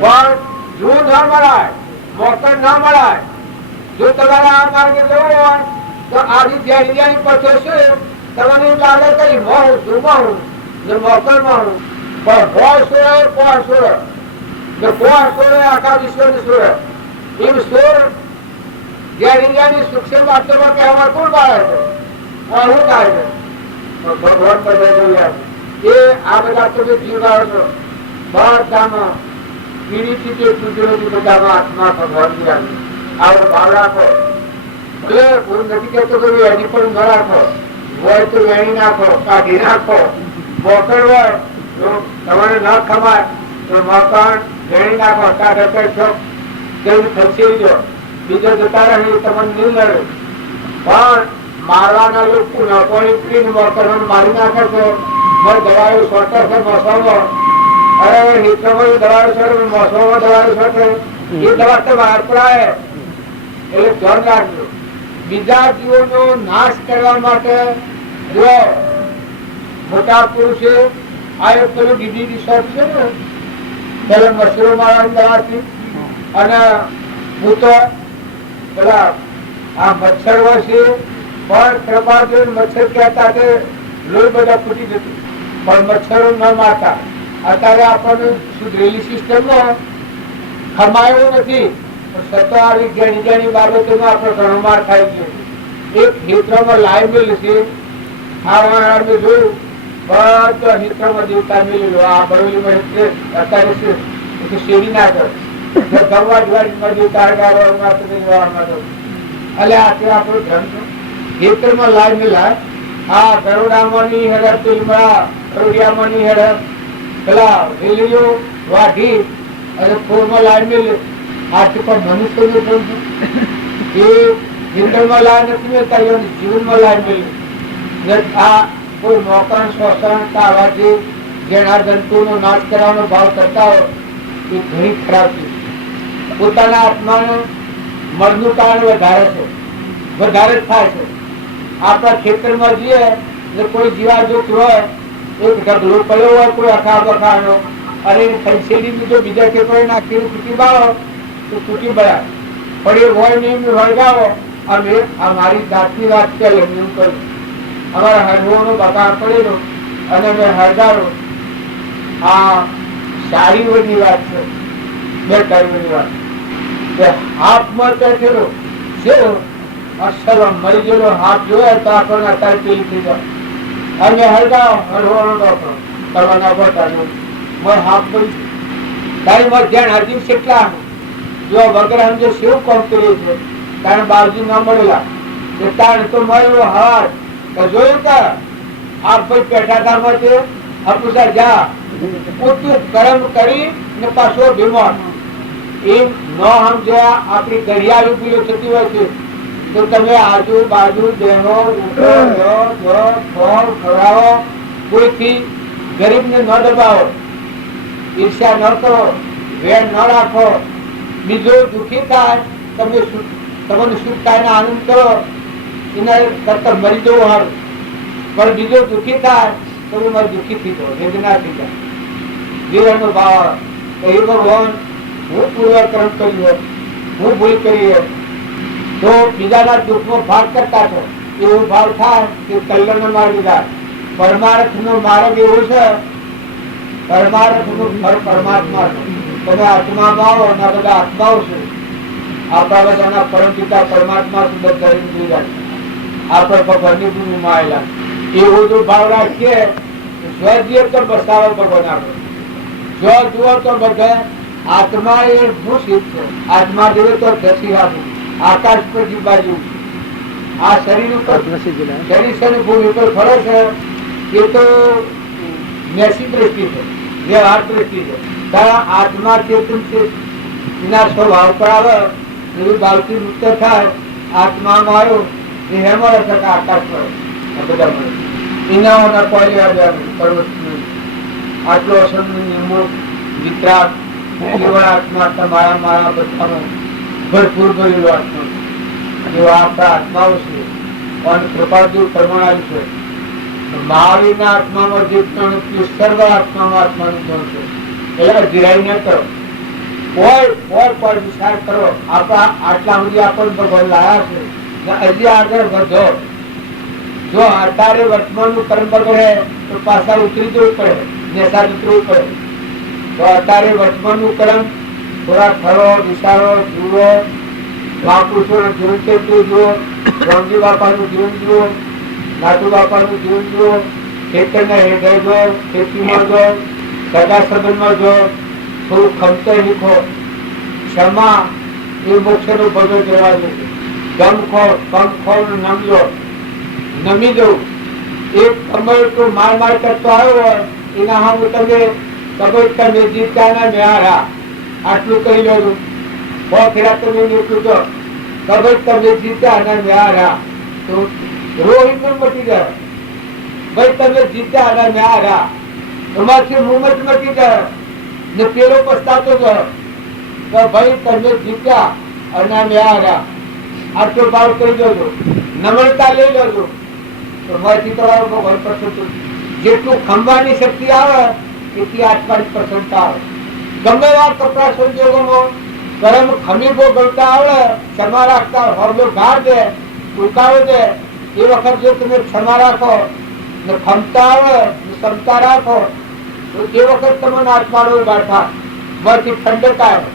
પણ જુઓ ના મળાય મોકર ના મળાય. જો તમારે આ માર્ગે જવું હોય તો આજી જ્યાં પથો છે તમને એમ લાગે કે મોહ જુમાં હું ને મોકલમાં હું પણ હોય સોળે કોણ સોળે ને કોણ સોળે આખા વિશ્વની સોળે એમ સોળ જ્યાં ઇન્ડિયાની સૂક્ષ્મ વાસ્તવમાં કહેવામાં કોણ બાળે છે શું થાય છે ભગવાન બધા એ આ બધા તમે જીવાડો છો બધામાં પીડીથી તે કુદરતી બધામાં આત્મા ભગવાનની આવી આવો ભાવ રાખો. ભલે હું નથી કહેતો કે એની પણ ન રાખો હોય તો વેણી નાખો કાઢી નાખો. મોકણ હોય તો તમારે ન ખમાય તો મોકણ વેણી નાખો કાઢે છો તેવું ખસી દો બીજો જતા રહે તમને નહીં લડે. પણ મારવાના લોકો નકોની પીને મોકણ મારી નાખે છે. દવાઓ સોટે છે મોસમમાં અરે હિતમાં દવાઓ સોટે મોસમમાં દવાઓ સોટે એ દવા તો બહાર પડાય એટલે ધ્યાન રાખજો. બીજા જીવોનો નાશ કરવા માટે જો મોટા પુરુષે આ એક પેલું ડીડી શોટ છે ને પેલા મચ્છરો મારવાની દવા હતી અને હું તો પેલા આ મચ્છર છે પણ કૃપા જોઈને મચ્છર કહેતા કે લોહી બધા ફૂટી જતું પણ મચ્છરો ન મારતા. અત્યારે આપણને સુધરેલી સિસ્ટમ ખમાયો નથી પણ છતાં આવી ઘણી ઘણી બાબતોમાં આપણે ઘણો માર થાય છે. એક હિત્રમાં લાઈવ મિલ છે આ જોયું બધા હિત્રમાં દેવતા મિલેલો આ બરોલીમાં અત્યારે છે શેરી ના કર ભગવાન દિવાળીમાં દેવતા એટલે આથી આપણો ધર્મ હિત્રમાં લાઈવ મિલાય આ ગરુડામાં ની હેડ પેલમાં ગરુડિયામાં ની હેડ પેલા વેલીઓ વાઢી અને ફૂલમાં લાઈવ મિલે આથી પણ મનુષ્યનું એ હિન્દમાં લાઈવ નથી મિલતા જીવનમાં લાઈવ મિલે. આ કોઈ મોકણ શોષણ આવાથી જેના જંતુનો નાશ કરવાનો ભાવ કરતા હોય એ ઘણી ખરાબ છે. પોતાના આત્માનું મરનું કારણ વધારે છે, વધારે જ થાય છે. આપણા ખેતરમાં જઈએ એટલે કોઈ જીવાજોત હોય એક ઢગલો પડ્યો હોય કોઈ અખા બખાનો અને ખંસેલી બીજો બીજા ખેતરો નાખીને તૂટી બાળો તો તૂટી બળાય પણ એ હોય નહીં વળગાવો. અમે આ મારી જાતની વાત છે હું કરું અમારા હળવોનો બગાડ પડેલો અને મેં હળગાડો આ સાડીઓની વાત છે. બે તારીખની વાત હાથમાં બેઠેલો છે અસર મરી ગયેલો હાથ જોયા તો આપણને અત્યારે પેલી થઈ જાય અને હળગાવો હળવાનો ડોક્ટર કરવાના બતાવ્યો મારે હાથ પડી તારી મારે ધ્યાન હજી કેટલા જો વગર સમજે શું કામ કર્યું છે કારણ બાજુ ના મળેલા તાણ તો મળેલો હાથ જોયું કે આપ ભાઈ પેઠા ધામ છે અપુસા જા પોતું કર્મ કરી ને પાછો બીમાર એમ ન સમજ્યા આપણી ઘડિયાળ ઉભી થતી હોય છે તો તમે આજુબાજુ બહેનો ખવડાવો કોઈથી ગરીબને ન દબાવો, ઈર્ષ્યા ન કરો, વેર ન રાખો. બીજો દુઃખી થાય તમે તમને સુખ થાય આનંદ કરો એના કરતા મરી જવું સારું પણ બીજો દુઃખી થાય તો મારે દુઃખી થઈ જાઓ વેદના થઈ જાય. જીવનનો ભાવ કહ્યું ભગવાન હું પૂર્વકર્મ કર્યું હું ભૂલ કરી તો બીજાના દુઃખનો ભાગ કરતા છો એવો ભાવ થાય કે કલ્યાણનો માર્ગ જાય. પરમાર્થનો માર્ગ એવો છે પરમાર્થનું ફળ પરમાત્મા તમે આત્મામાં આવો ના બધા આત્માઓ છે. આપણા બધાના પરમ પિતા પરમાત્મા બધા જોઈ જાય આપણે ભગવાનની ભૂમિમાં આવેલા એવો જો ભાવ રાખીએ સ્વજીએ તો બસાવે ભગવાન આપણે જો જુઓ તો બધા આત્મા એ શું સિદ્ધ છે. આત્મા જોવે તો દસી બાજુ આકાશ પર બાજુ આ શરીર ઉપર શરીર ભૂમિ પર ફરે છે એ તો મેસી દ્રષ્ટિ છે વ્યવહાર દ્રષ્ટિ છે. તારા આત્મા ચેતન છે એના સ્વભાવ પર આવે એવી ભાવથી મુક્ત થાય આત્મામાં આવ્યો એ હેમ મળે છે આકાશ પર બધા મળે એના કોઈ પર્વત આટલો અસંગ નિર્મુખ વિતરાગ કેવળ આત્મા તમારા મારા બધાનો ભરપૂર ભરેલો આત્મા જેવા આપણા આત્માઓ છે અને કૃપાદેવ પરમાણુ છે. મહાવીરના આત્મામાં જે સર્વ આત્મામાં આત્માનું ગુણ છે એટલે ધીરાઈ ન કરો કોઈ વિચાર કરો આપણા આટલા સુધી આપણને ભગવાન લાયા છે હજી આગળ વધો. જો અત્યારે વર્તમાનનું કર્મ બગડે તો પાછા ઉતરી જવું પડે નેસા ઉતરવું પડે. તો અત્યારે વર્તમાનનું કર્મ થોડા ફરો વિચારો જુઓ મહાપુરુષોનું જીવન ચરિત્ર જુઓ રામજી બાપાનું જીવન જુઓ નાટુ બાપાનું જીવન જુઓ ખેતરના હેઠે જો ખેતીમાં જો સગા સંબંધમાં જો થોડું ખમતે શીખો. ક્ષમા એ મોક્ષનું ભગત રહેવા જોઈએ. ગમખો નમજો નમી જવું. એક કમળ તો માર કરતો આવ્યો હોય એના હા હું તમે જીત્યા ના મેં હારા આટલું કહી લેવું ફેરા તમે નીકળું તો કબજ તમે જીત્યા અને મેં હારા તો રોહિત પણ મટી જાય. ભાઈ તમે જીત્યા અને મેં હારા એમાંથી મુમત મટી જાય ને પેલો પસ્તાતો જાય તો ભાઈ તમે જીત્યા અને મેં હારા આટલો ભાવ કરી દેજો નમ્રતા લઈ લેજો તો માથી તમારો ભગવાન પ્રસન્ન જેટલું ખંભાની શક્તિ આવે એટલી આત્માની પ્રસન્નતા આવે. ગમે એવા કપડા સંજોગોમાં ગરમ ખમીગો ગળતા આવડે, ક્ષમા રાખતા હળવો ગાળ દે, ઉકાળો દે, એ વખત જો તમે ક્ષમા રાખો ને ખમતા આવડે ને ક્ષમતા રાખો તો એ વખત તમને આત્માનો ગાંઠા માંથી ઠંડક આવે,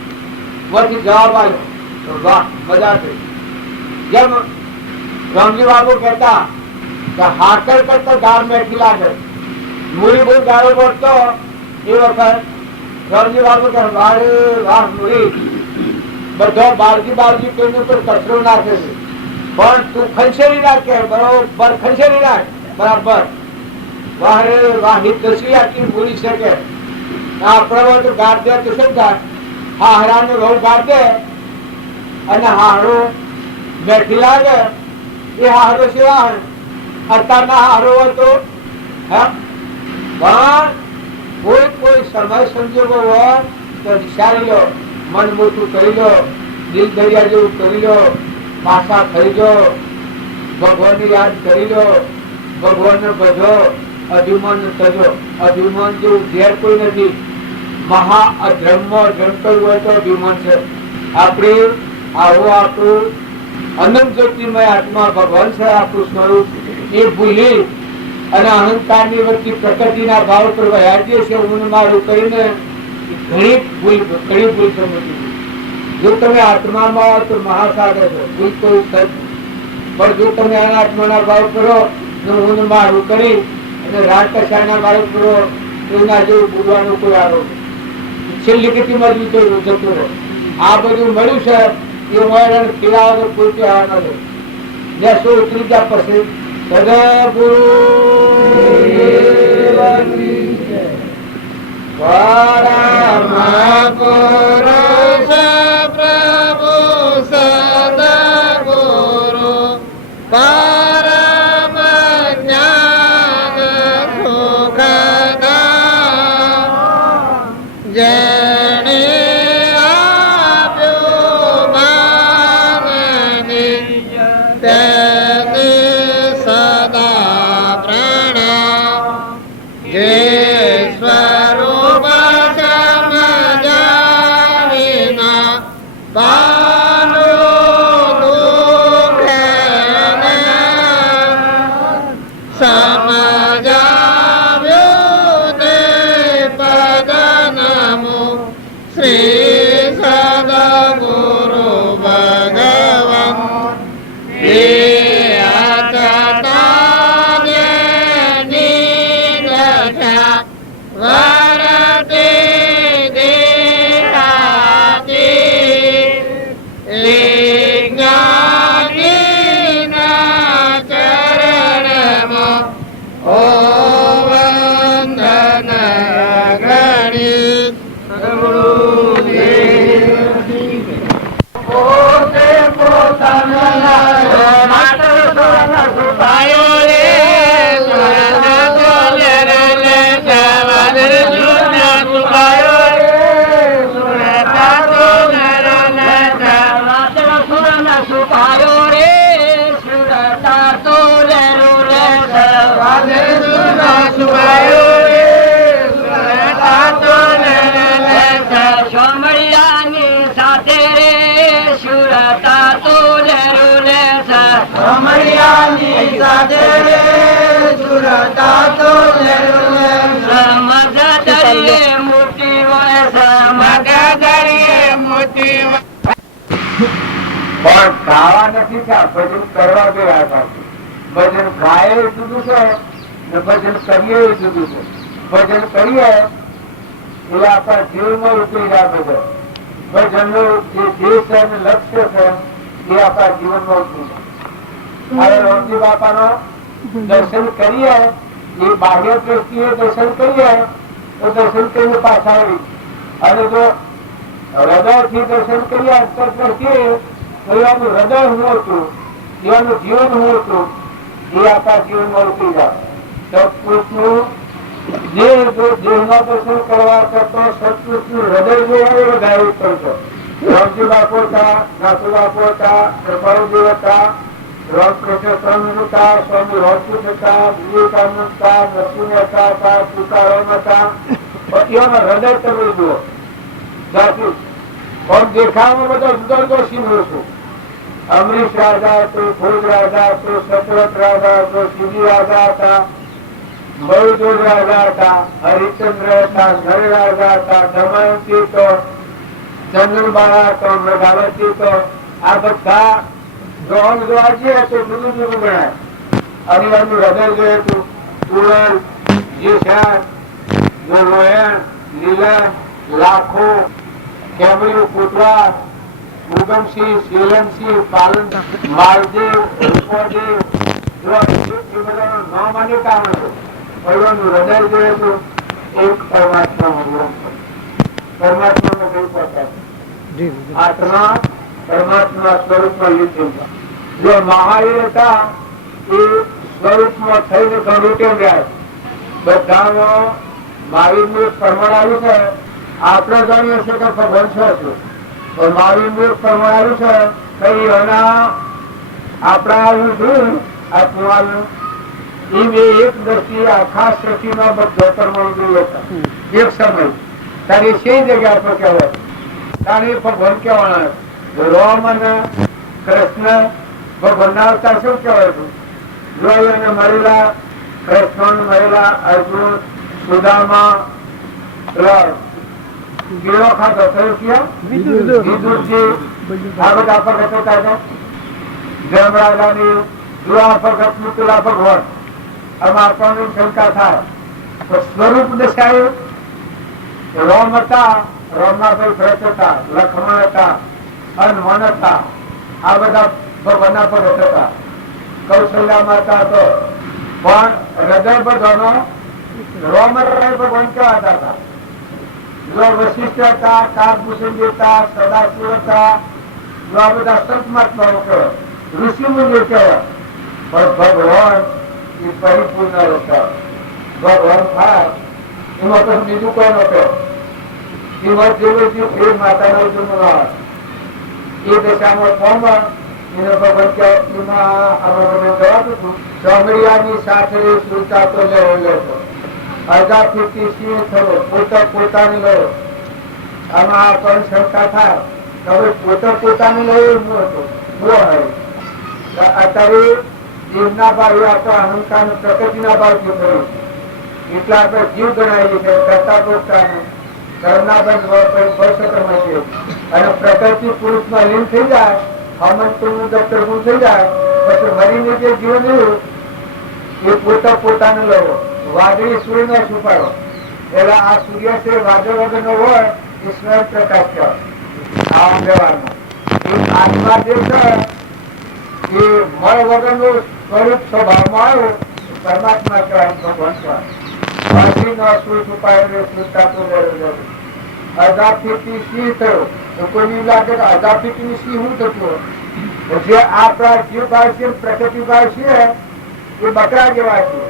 માંથી જવાબ આવ્યો તો વાહ મજા થઈ. જેમ રામજી બાબુ કહેતા કે હાકર કરતા ગાળ મેઠી લાગે, મૂળી બહુ ગાળો પડતો એ વખત રામજી બાબુ કે વારે વાહ મૂળી બધો બાળજી બાળજી કોઈને પર કચરો નાખે છે પણ તું ખંચેરી નાખે બરોબર, ખંચેરી નાખ બરાબર. વાહ રે વાહ ની દસી આટલી મૂળી શકે આપણા તો ગાળ દે તો શું ગાળ હાહરાને બહુ ગાળ દે અને હાહરો મેઠી લાગે એ હાહરો છે વાહ અત્યારના હાહરો હોય તો હા પણ કોઈ સમય સંજોગો હોય તો વિચારી લો, મન મોટું કરી લો, દિલ દરિયા જેવું કરી લો, પાછા થઈ લો, ભગવાનની યાદ કરી લો, ભગવાનને ભજો, અભિમાન તજો. અભિમાન જેવું ઝેર કોઈ નથી. મહા અધર્મ જંતર હોય તો અભિમાન છે. આપણે આવો આપણું અનંત જ્યોતિમય આત્મા ભગવાન છે, આપણું સ્વરૂપ એ ભૂલી અને અહંકારની વચ્ચે પ્રકૃતિના ભાવ પર વહાડીએ છે હું મારું કરીને ઘણી ભૂલ સમજી. જો તમે આત્મામાં તો મહાસાગર છે, ભૂલ કોઈ સજ. પણ જો તમે અનાત્માના ભાવ કરો હું મારું કરી અને રાજકક્ષાના ભાવ કરો એના જેવું બોલવાનું કોઈ આરોપ છેલ્લી કેટલીમાં જતું રહે. આ બધું મળ્યું છે એ મોયરણ ખીલાવા તો કોઈ કહેવા નથી. જ્યાં શું ઉતરી ગયા પછી સદગુરુ પરમ પુરુષ પ્રભુ સદગુરુ પરમ જ્ઞાન સુખદાતા જેણે આપ્યું માનની તેને સદા પ્રણામ. જે સ્વરૂપ સમજાવીના પાનું દુઃખ સમજાવ્યું તે પદ નમો શ્રી સદગુરુ ભગવાન. વરતે દેહાતી જ્ઞાનીના ચરણમાં ઓ વંદન ગણિત પોતે પોતાના માટે સુપાયો રે પણ ગાવા નથી થયા, ભજન કરવા ગયા હતા. ભજન ગાય એ જુદું છે ને ભજન કરીએ એ જુદું છે. ભજન કરીએ એ આપણા જીવનમાં ઉતરી જાય. ભજનનું જે ધ્યેય છે અને લક્ષ્ય છે એ આપણા જીવનમાં ઉતરી જાય. હવે રોમજી બાપાનો દર્શન કરીએ એ બાહ્ય દ્રષ્ટિએ દર્શન કરીએ તો દર્શન કરીને પાછા આવી, અને જો હૃદયથી દર્શન કરીએ અંતર દ્રષ્ટિએ તો એનું હૃદય હું હતું, એનું જીવન હું હતું એ આપણા જીવનમાં ઉતરી જાય. સત્પુરુષનું દેહના દર્શન કરવા કરતો સત્પુરુષનું હૃદય જોવા એ વધારે કરતો. રામજી બાપુ હતા, નાથુ બાપુ હતા, કૃપાળુજી હતા, રામકૃષ્ણ સ્વામી હતા, સ્વામી રાજપૂત હતા, વિવેકાનંદ હતા, નરસિંહ હતા, તુકારામ હતા. એનું હૃદય તમે જુઓ જાતિ પણ દેખાવામાં બધા જુદા જુદા સિંહો છો. અમરીશ રાજા હતો, ભોજ રાજા હતો, સતરથ રાજા હતો, સીધી રાજા હતા, મયુર રાજા હતા, હરિચંદ્ર હતા, નર રાજા હતા, દમયંતી હતો, ચંદ્રબાળા હતો, મૃગાવતી હતો. આ બધા ગ્રહણ જોવા જઈએ તો જુદું જુદું ગણાય. અને એનું હૃદય જોઈએ હતું ઉરલ, જીશાન, લોયણ, લીલન, લાખો, કેમળિયું, કૂતરા, ઉગમસિંહ, શીલનસિંહ, પાલન, માલદેવ, રૂપોદેવ, નામ અને કારણ હતું. એનું હૃદય જોઈએ તો એક પરમાત્મા. પરમાત્મા કઈ પ્રકાર આત્મા પરમાત્મા સ્વરૂપમાં લીધું. જો મહાવીર હતા એ સ્વરૂપમાં થઈને ગણુટે ગયા. બધામાં મહાવીરનું એક પ્રમાણ આવ્યું છે. આપણે જાણીએ છીએ કે ભગવાન છે, પણ મહાવીરનું એક પ્રમાણ આવ્યું છે કઈ એના આપણા આવ્યું છું આત્માનું એ એક દ્રષ્ટિએ આખા સૃષ્ટિમાં બધા પરમાણુ જોયો હતા એક સમય. તારી સે જગ્યા પર કહેવાય તારી ભગવાન કહેવાના. રામ અને કૃષ્ણ ભગવાનના અવતાર શું કહેવાય હતું? જો એને મળેલા કૃષ્ણ મળેલા અર્જુન, સુદામા, ગીરો ખાતો થયું ક્યાં વિદુરજી આ બધા પ્રગટ હતા છે. જમરાજાની જુવા પ્રગટ મુકેલા ભગવાન આમાં આપણને શંકા થાય. સ્વરૂપ દર્શાયું. રામ હતા, રામના ભાઈ ભરત હતા, લક્ષ્મણ હતા, હનુમાન હતા. આ બધા ભગવાનના ભગત હતા. કૌશલ્યા માતા હતો. પણ હૃદય બધાનો રામ ભગવાન કેવા હતા? જો વશિષ્ઠ હતા, કાગભૂષણ હતા, સદાશિવ હતા, જો આ બધા સંત મહાત્માઓ કહેવાય, ઋષિ મુનિ કહેવાય. પણ ભગવાન એ પરિપૂર્ણ હતા. ભગવાન થાય એમાં તો બીજું કોઈ નતો. એમાં જેવું એ માતાનો જન્મ એ દશામાં કોમ એને ભગવાન કહેવાતું હતું. ચોમડિયાની સાથે સુરતા તો લેતો અજાથી સિંહ થયો, પોતાની લયો. આમાં આપણને શંકા થાય હવે પોતાની લયો એવું હતું. અત્યારે જીવના ભાવ આ તો અહંકાર પ્રકૃતિના ભાવથી થયું. એટલા આપણે જીવ ગણાવીએ છે કરતા પોતાનું કર્મના અને પ્રકૃતિ પુરુષમાં લીન થઈ જાય, હમંતનું દફતર ગુણ થઈ જાય, પછી મરીને જે જીવન રહ્યું એ પોતાને લેવો. વાદળી સૂર્ય નો છુપાડો એટલે આ સૂર્ય છે વાદળ વગર નો હોય એ સ્વયં પ્રકાશ કહેવાય. આ વ્યવહારનો આત્મા જે છે એ મળ વગર નું સ્વરૂપ સ્વભાવમાં આવ્યો પરમાત્મા કહેવાય, ભગવાન કહેવાય. વાદળી નો સૂર્ય છુપાયેલો સુરતા તો અજાફીથી સિંહ થયો. કોઈને લાગે કે અજાફીથી સિંહ શું થતું? જે આપણા જીવ ભાવ છે પ્રકૃતિ ભાવ છે એ બકરા જેવા છે.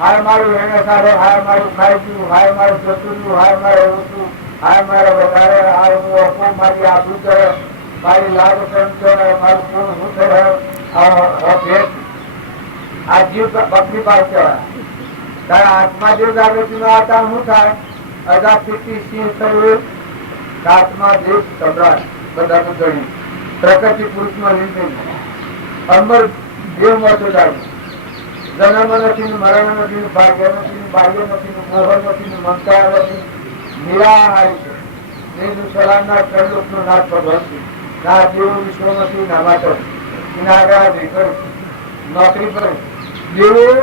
હાય મારું એને સારો, હાય મારું ખાઈ ગયું, હાય મારું જતું, હાય મારે ઓછું, હાય મારે વધારે, હાય હું અપો, મારી આબરૂ કરે, મારી લાગ કરે, મારું પૂર્ણ શું કરે. આ જીવ બકરી ભાવ કહેવાય. તારા આત્મા જે જાગૃતિ નો હતા શું થાય? અજાફીથી સિંહ થયું. આત્મા દેશ સમ્રાટ બધાનું ગણ્યું. પ્રકૃતિ પુરુષમાં લીધી અમર દેવ મળતો જાય. જન્મ નથી, મરણ નથી, ભાગ્ય નથી, ભાગ્ય નથી, મોહ નથી, મમતા નથી, નિરાહારી છે. એનું સલામના ત્રણલોકનો નાથ ભગવાન છે. ના જેવું વિશ્વ નથી, ના માત્ર નોકરી પર જેવું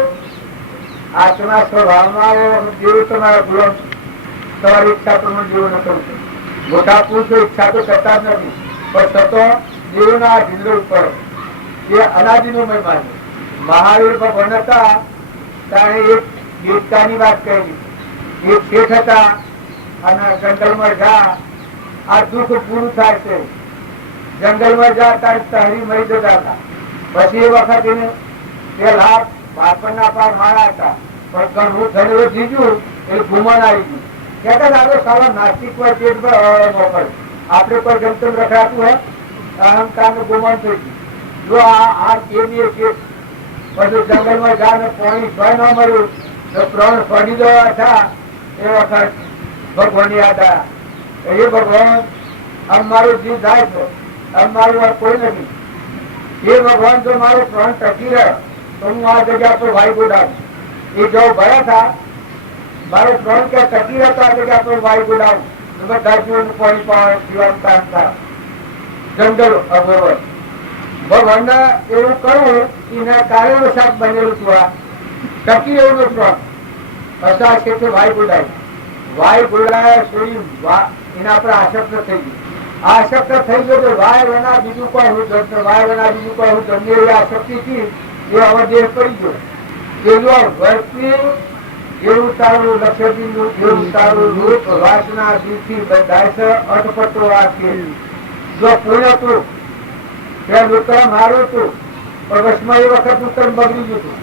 આત્મા સ્વભાવમાં આવ્યો. જેવું તમારા ગુલામ તમારી ઈચ્છા પ્રમાણે જેવું ન કરવું. મોટા પુરુષો ઈચ્છા તો કરતા જ નથી, પણ છતો દેવના ઢીલો ઉપર એ અનાદિનો મહિમા છે. મહાવીર ભગવાન હતા ત્યારે એક દેવતાની વાત કહેલી. એક શેઠ હતા અને જંગલમાં જા આ દુઃખ પૂરું થાય છે. જંગલમાં જા ત્યારે તહરી મરી જતા હતા. પછી એ વખત એને તે લાખ બાપણના પાર મારા હતા, પણ ઘણું થયેલું જીજું એ ગુમાન આવી ગયું. કહેતા આપણે સારા નાસ્તિક પર પેટ પર મોકલ આપણે કોઈ ગમતમ રખડાતું હોય અહંકાર નું ગુમાન થઈ ગયું. જો આ કેવી પછી જંગલમાં જાય પાણી સ્વય ન મળ્યું તો પ્રાણ ફરી ગયા હતા. એ વખત ભગવાન યાદ આવ્યા. એ ભગવાન આમ મારું જીવ જાય છે, આમ મારું આ કોઈ નથી. એ ભગવાન જો મારો પ્રાણ ટકી રહે તો હું આ જગ્યા પર વાયુ ગુડાવ. એ જો ભયા था મારો પ્રાણ ક્યાં ટકી રહે તો આ જગ્યા પર વાયુ ગુડાવ. બધા જીવોનું પાણી પાવા પીવાનું કામ થાય. જંગલ અભવન ભગવાન એવું કરવું એના કારણોસાર બનેલું છું. આ ટકી એવું પ્રાણ અસા છે વાયુ ગુડાય. વાયુ ગુડાયા છોડી એના પર આસક્ત થઈ ગયું. આસક્ત થઈ ગયો તો વાય વના બીજું કોઈ હું જમતો, વાય વના બીજું કોઈ હું જમની એવી આસક્તિ થી એ હવે દેહ પડી ગયો. એવું વર્તની એવું તારું લક્ષબિંદુ એવું તારું રૂપ વાસના દિલથી બંધાય છે. અટપટો આ છે. જો પૂર્ણ તું ત્યાં ઉત્તર મારું તું પણ વસમાં એ વખત ઉત્તર બગડી ગયું હતું.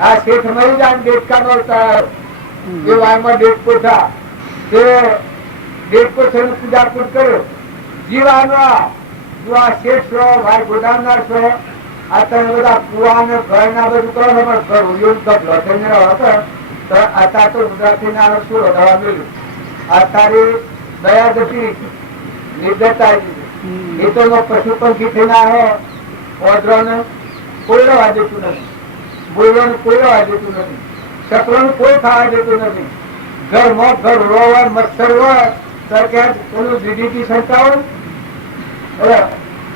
આ શેઠ મરી જાય દેડકા નો એ વાયમાં દેડકો થા તે દેડકો થઈને પૂજાપૂટ કર્યો. જીવાનો જો આ શેઠ છો વાય ગોદામનાર છો આ તમે બધા કુવા ને ઘર ના બધું કરો છો પણ ઘર ઉલ્યું ગઢલો થઈને રહ્યો હતો તો અત્યારે તો ગુજરાતી ના શું વધારવા મળ્યું. આ તારી દયા જતી નિર્દયતા એ તો પશુ પંખી થઈને આવ્યો. ઓદરોને કોઈ રવા દેતું નથી, બોલવાનું કોઈ રવા દેતું નથી, ચક્રનું કોઈ ખાવા દેતું નથી. ઘરમાં ઘર રોવા મચ્છર હોય સરકાર પેલું DDT સંતાવન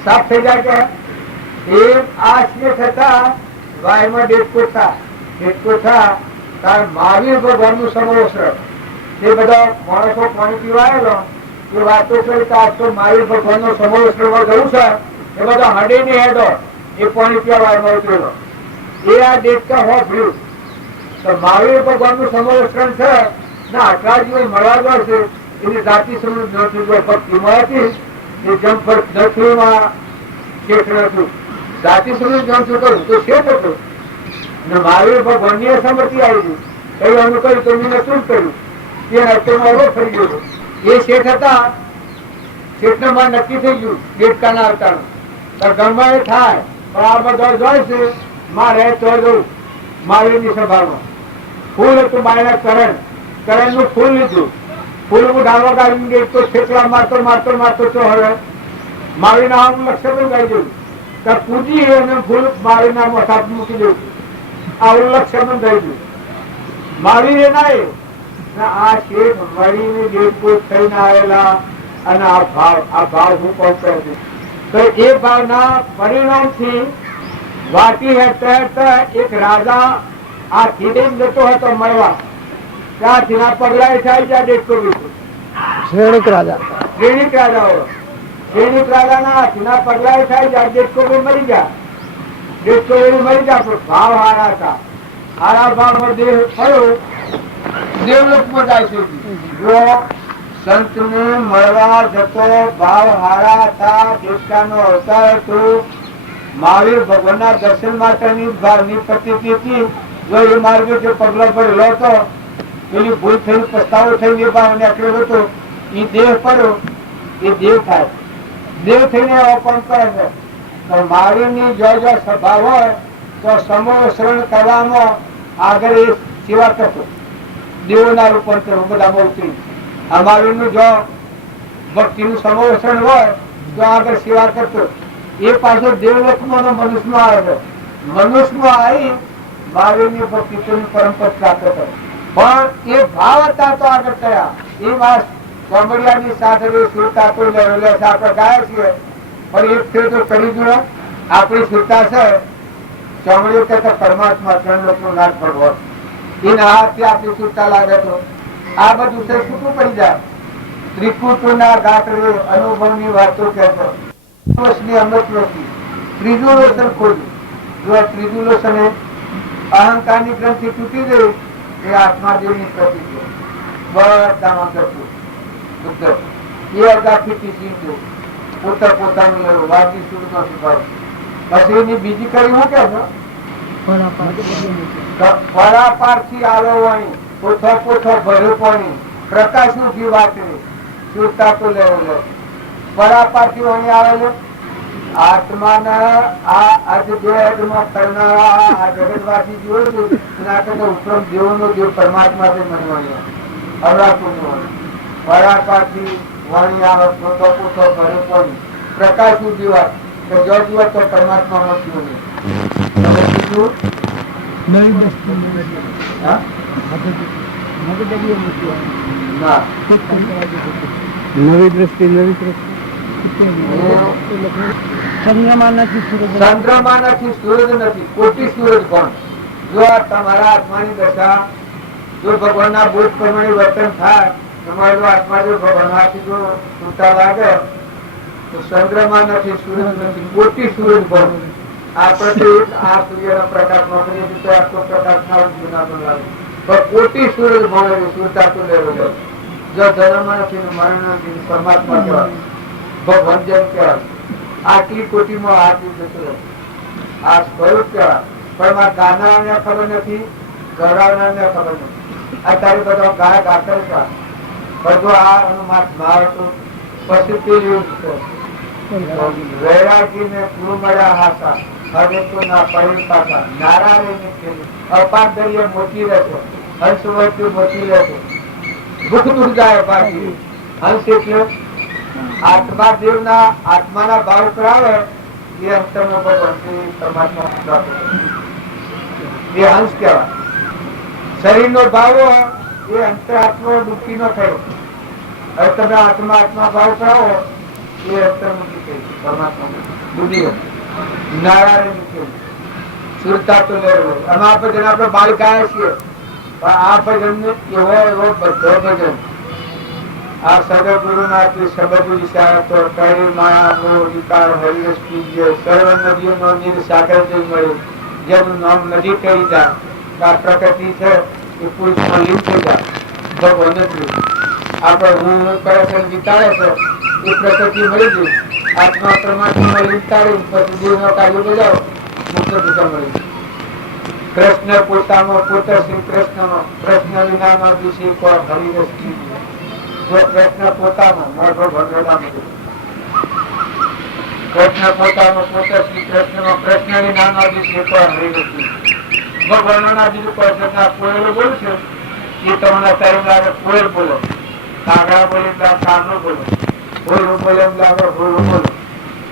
સાફ થઈ જાય કે એ આશને થતા વાયમાં ડેટકો થા કારણ મહાવીર ભગવાન નું સમોસર એ બધા માણસો પાણી પીવાયેલો એ વાતો કરી કે આજ તો મહાવીર ભગવાન નો સમોસર જવું છે એ બધા હડે ની હેડો એ પાણી પીવા વાયમાં ઉતરેલો એ આ ડેટકા હો ભ્યું તો મહાવીર ભગવાન નું સમોસરણ છે ના આટલા જીવન મળવા છે એની જાતિ સમૃદ્ધ નથી. ભક્તિ મળતી એ જમફર દક્ષિણમાં શેઠ નતું. જાતિ સમૃદ્ધ જમશું કરું તો શેઠ હતું અને મહાવીર ભગવાન ની સમૃદ્ધિ આવી ગઈ. કઈ અનુકર્યું તો મેં શું કર્યું તે રસ્તેમાં રોગ ફરી ગયો. એ શેઠ હતા. શેઠ ને માં નક્કી થઈ ગયું દેડકાના અવતારનું ઘરમાં એ થાય પણ આ બધા જોય છે માં રહે તો જવું. મહાવીર ની સભામાં ફૂલ હતું બાયના કરણ નું ફૂલ લીધું. ફૂલ હું ડાળવા ગાડી તો છેકલા મારતો મારતો મારતો તો હવે મારી નામ લક્ષ્ય પણ ગાઈ દઉં તો પૂજી અને ફૂલ મારી નામ વસાત મૂકી દઉં. આવું લક્ષ્ય પણ ગાઈ દઉં. મારી ના આ શેઠ મળીને દેવપુર થઈને આવેલા અને આ ભાવ હું પહોંચે છે તો એ ભાવના પરિણામ થી વાટી હેઠતા હેઠતા એક રાજા આ ખીડે જતો હતો મળવા. ત્યાં તેના પગલા થાય ત્યાં દેખતો શ્રેણિક રાજા ના તેના પગલા થાય ત્યાં દેખતો મરી ગયા. દેખતો મરી ગયા પણ ભાવ હારા હતા. હારા ભાવ દેહ થયો દેવલોક માં જાય છે. જો સંત ને મળવા જતો ભાવ હારા હતા. દેવતાનો અવતાર હતો. મહાવીર ભગવાન ના દર્શન માટેની ભાવની પ્રતીતિ હતી. જો એ માર્ગે જે પગલો ભરેલો હતો એની ભૂલ થઈને પસ્તાવો થઈને ભાવ નીકળ્યો હતો એ દેહ પડ્યો એ દેવ થાય. દેવ થઈને અપણ કરે છે તો મહાવીર ની જો સભા હોય તો સમૂહ શરણ કરવામાં આગળ એ સેવા કરતો. દેવોના રૂપાંતર બધા મૂર્તિ આ મહાવીર નું જો ભક્તિ નું સમૂહ શરણ હોય તો આગળ સેવા કરતો. એ પાછો દેવલોકમાં મનુષ્યમાં આવે છે. મનુષ્યમાં આવી મહાવીર ની ભક્તિ પરંપરા પ્રાપ્ત કરે પણ એ ભાવ હતા તો આગળ થયા. એ વાત કોમડિયાની સાથે સુરતા તો આપણે ગાયા છીએ પણ એક થયો તો કરી દો આપણી સુરતા છે ચોમડીઓ કરતા પરમાત્મા ત્રણ લોકો નો નાથ ભગવાન એના હાથથી આપણી સુરતા લાગે તો આ બધું છે છૂટું પડી જાય. ત્રિકુટ ના ગાંઠે અનુભવ ની વાતો કહેતો ત્રીજું લોસન ખોલ્યું. જો ત્રીજું લોસન અહંકાર ની ગ્રંથિ તૂટી ગઈ એ આત્માદેવ ની પ્રતિ બધામાં કરતું એ અગાથી ટીચી પોતા પોતાનું વાજી સુરમાં સુધારું. પછી એની બીજી કરી હું કે પરાપાર થી આવ્યો વાણી પોથો પોથો ભર્યો પાણી પ્રકાશ નું જીવ વાંચે સુરતા તો લેવો પરાપાર થી વાણી આવેલો આત્માના આ જગતમાં કરનારા આ જગતવાસી જોયું એના કરતા ઉપરમ દેવોનો દેવ પરમાત્મા થી મળવાની અવરાતું વરાપાથી વાણી આવે પોતો પોતો ભરે કોની પ્રકાશ ઉદ્દીવા કે જો જુઓ તો પરમાત્મા નથી બને. હવે બીજું નવી દ્રષ્ટિ હા? ના નવી દ્રષ્ટિ ચંદ્રમાનાથી સૂરજ નથી, કોટી સૂરજ કોણ? જો આ તમારા આત્માની દશા જો ભગવાનના બોધ પ્રમાણે વર્તન થાય, તમારો આત્મા જો ભગવાનમાંથી જો છૂટા લાગે તો ચંદ્રમા નથી, સૂરજ નથી, કોટી સૂરજ કોણ? આપણે આ સૂર્યના પ્રકાશમાં કરીએ છીએ તો આટલો પ્રકાશ ના લાગે, પણ કોટી સૂરજ ભણે સૂરતા તો લેવો જાય. જો જન્મ નથી મરણ નથી, પરમાત્મા કહેવાય, ભગવાન જેમ કહેવાય. આટલી કોટીમાં આટલું જતું આ સ્વરૂપ કહેવાય. પણ મારા ગાનારને ખબર નથી, ગરાવનારને ખબર નથી. આ તારી બધા ગાય ગાતર છે બધું આ માર તો પછી તે જેવું છે. વૈરાગી ને પૂરું મળ્યા હાથા હવે તો ના પડી પાકા નારાયણ અપાર દરિયે મોટી રહેશે, હંસ વચ્ચે મોટી રહેશે, દુઃખ દુઃખ જાય બાકી. હંસ એટલે આત્મા દેવના આત્માના ભાવ કરાવે એ અંતરનો ભગવાન પરમાત્મા એ હંસ કહેવાય. શરીર નો ભાવ એ અંતરાત્મા દુઃખી નો થયો. હવે તમે આત્મા આત્મા ભાવ કરાવો એ અંતર્મુખી થઈ પરમાત્મા બુદ્ધિ નારાયણ સુરતા તો લેવો. આમાં આપણે જેને આપણે બાળ ગાય છીએ પણ આ ભજન એવો એવો બધો ભજન આ સદગુરુનાથ શબ્દ વિચારતો કરી માયા વિકાર હરિયસ પૂજ્ય સર્વ નદીઓનો નીર સાગર જેવું મળે. જેનું નામ નદી કરી જાય આ પ્રકૃતિ છે એ પુરુષમાં લીન થઈ જાય. ભગવાન આપણે હું કરે છે વિચારે છે એ પ્રકૃતિ મળી ગઈ. આત્મા પરમાત્મા લીનતાડી પછી દેવનો કાર્ય બજાવો મુક્ત દિશા મળી. કૃષ્ણ પોતાનો પોતે શ્રી કૃષ્ણનો કૃષ્ણ વિનાનો દિશે કોઈ હરિરસ પૂજ્ય. જો કૃષ્ણ પોતાનો કૃષ્ણ પોતાનો પોતે શ્રી કૃષ્ણ કૃષ્ણની નાના દિવસે ભગવાનના બીજું કોઈ કોયલ બોલું છે એ તમને તારી લાગે કોયલ બોલો, કાગડા બોલે કાગડો બોલો, હોરું બોલે એમ લાગે હોરું બોલો,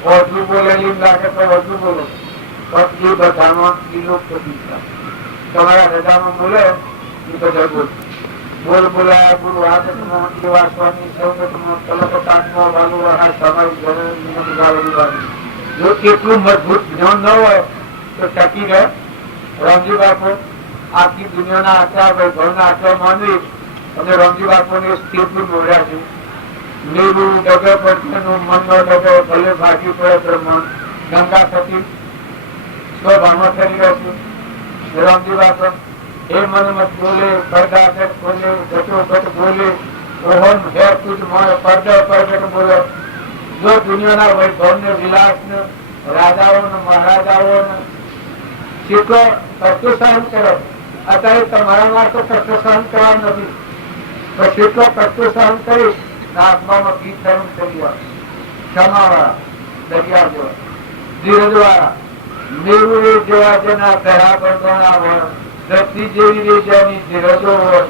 ઓછું બોલે એમ લાગે તો ઓછું બોલો. એ બધાનો કિલો તમારા રજામાં બોલે એ બધા બોલો. બોલ બોલાયા ગુરુ આદતમાં એવા સ્વામી સૌગતમાં કલકતાત્મા વાલુ વહાર સમાજ જન. જો એટલું મજબૂત જ્ઞાન ન હોય તો ટકી રહે. રામજી બાપુ આખી દુનિયાના આટલા ભગવાનના આટલા માનવી અને રામજી બાપુને સ્થિરથી બોલ્યા છે. નીરું ડગે પડતું મનનો ડગે ભલે ભાગી પડે બ્રહ્માંડ ગંગા થતી સ્વભાવમાં થઈ રહ્યા છે. રામજી બાપુ हे मन मत बोले पर्दा तक बोले घटो घट बोले ओहम है कुछ मोह पर्दा परगट बोले. जो दुनियाના વૈભવ ને વિલાસ ને રાજાઓ ને મહારાજાઓ ને કેટલો કષ્ટ સહન કરે. અત્યારે તમારા માટે કષ્ટ સહન કરવા નથી પણ કેટલો કષ્ટ સહન કરી આત્મામાં ગીત સહન કરી ક્ષમાવાળા દરિયા જેવા ધીરજ વાળા મેરુ જેવા જેના ઘરા બંધોના હોય દ્રષ્ટિ જેવી રીતની ધીરજો હોય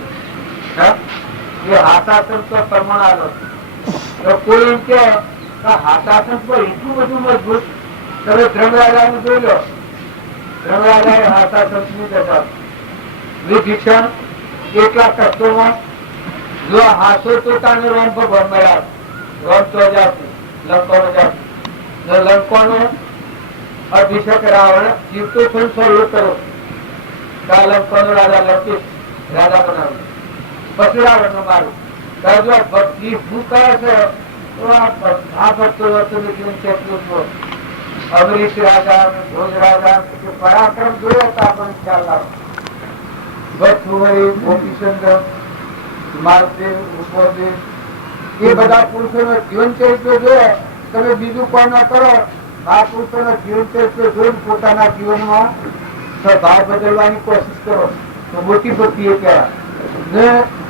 એ હાથાસન તો પ્રમાણ આવે તો કોઈ એમ કે હાથાસન પર એટલું બધું મજબૂત. તમે ધર્મરાજા ને જોઈ લો, ધર્મરાજા હાથાસન ની દશા વિભીષણ કેટલા કષ્ટોમાં જો હાથો તો તાને રામ ભગવાન મળ્યા રામ તો જાતી લંકો જાતી લંકોનો અભિષેક રાવણ જીવતો થઈને સૌ કરો લંકોનો રાજા લંકેશ રાજા બનાવ્યું પછી રાવણ નો માર્યું. ભક્તિ શું કરે છે તો આ ભક્તો અમરીશ રાજા ભોજ રાજા પરાક્રમ જોયો તો આપણને ખ્યાલ આવે. ભટ્ટુહરી ગોપીચંદ્ર માલદેવ ઉપદેવ એ બધા પુરુષોનો જીવન ચરિત્ર જોયે. તમે બીજું કોઈ ન કરો આ પુરુષોનો જીવન ચરિત્ર જોઈને પોતાના જીવનમાં સ્વભાવ બદલવાની કોશિશ કરો તો મોટી ભક્તિ એ કહેવાય.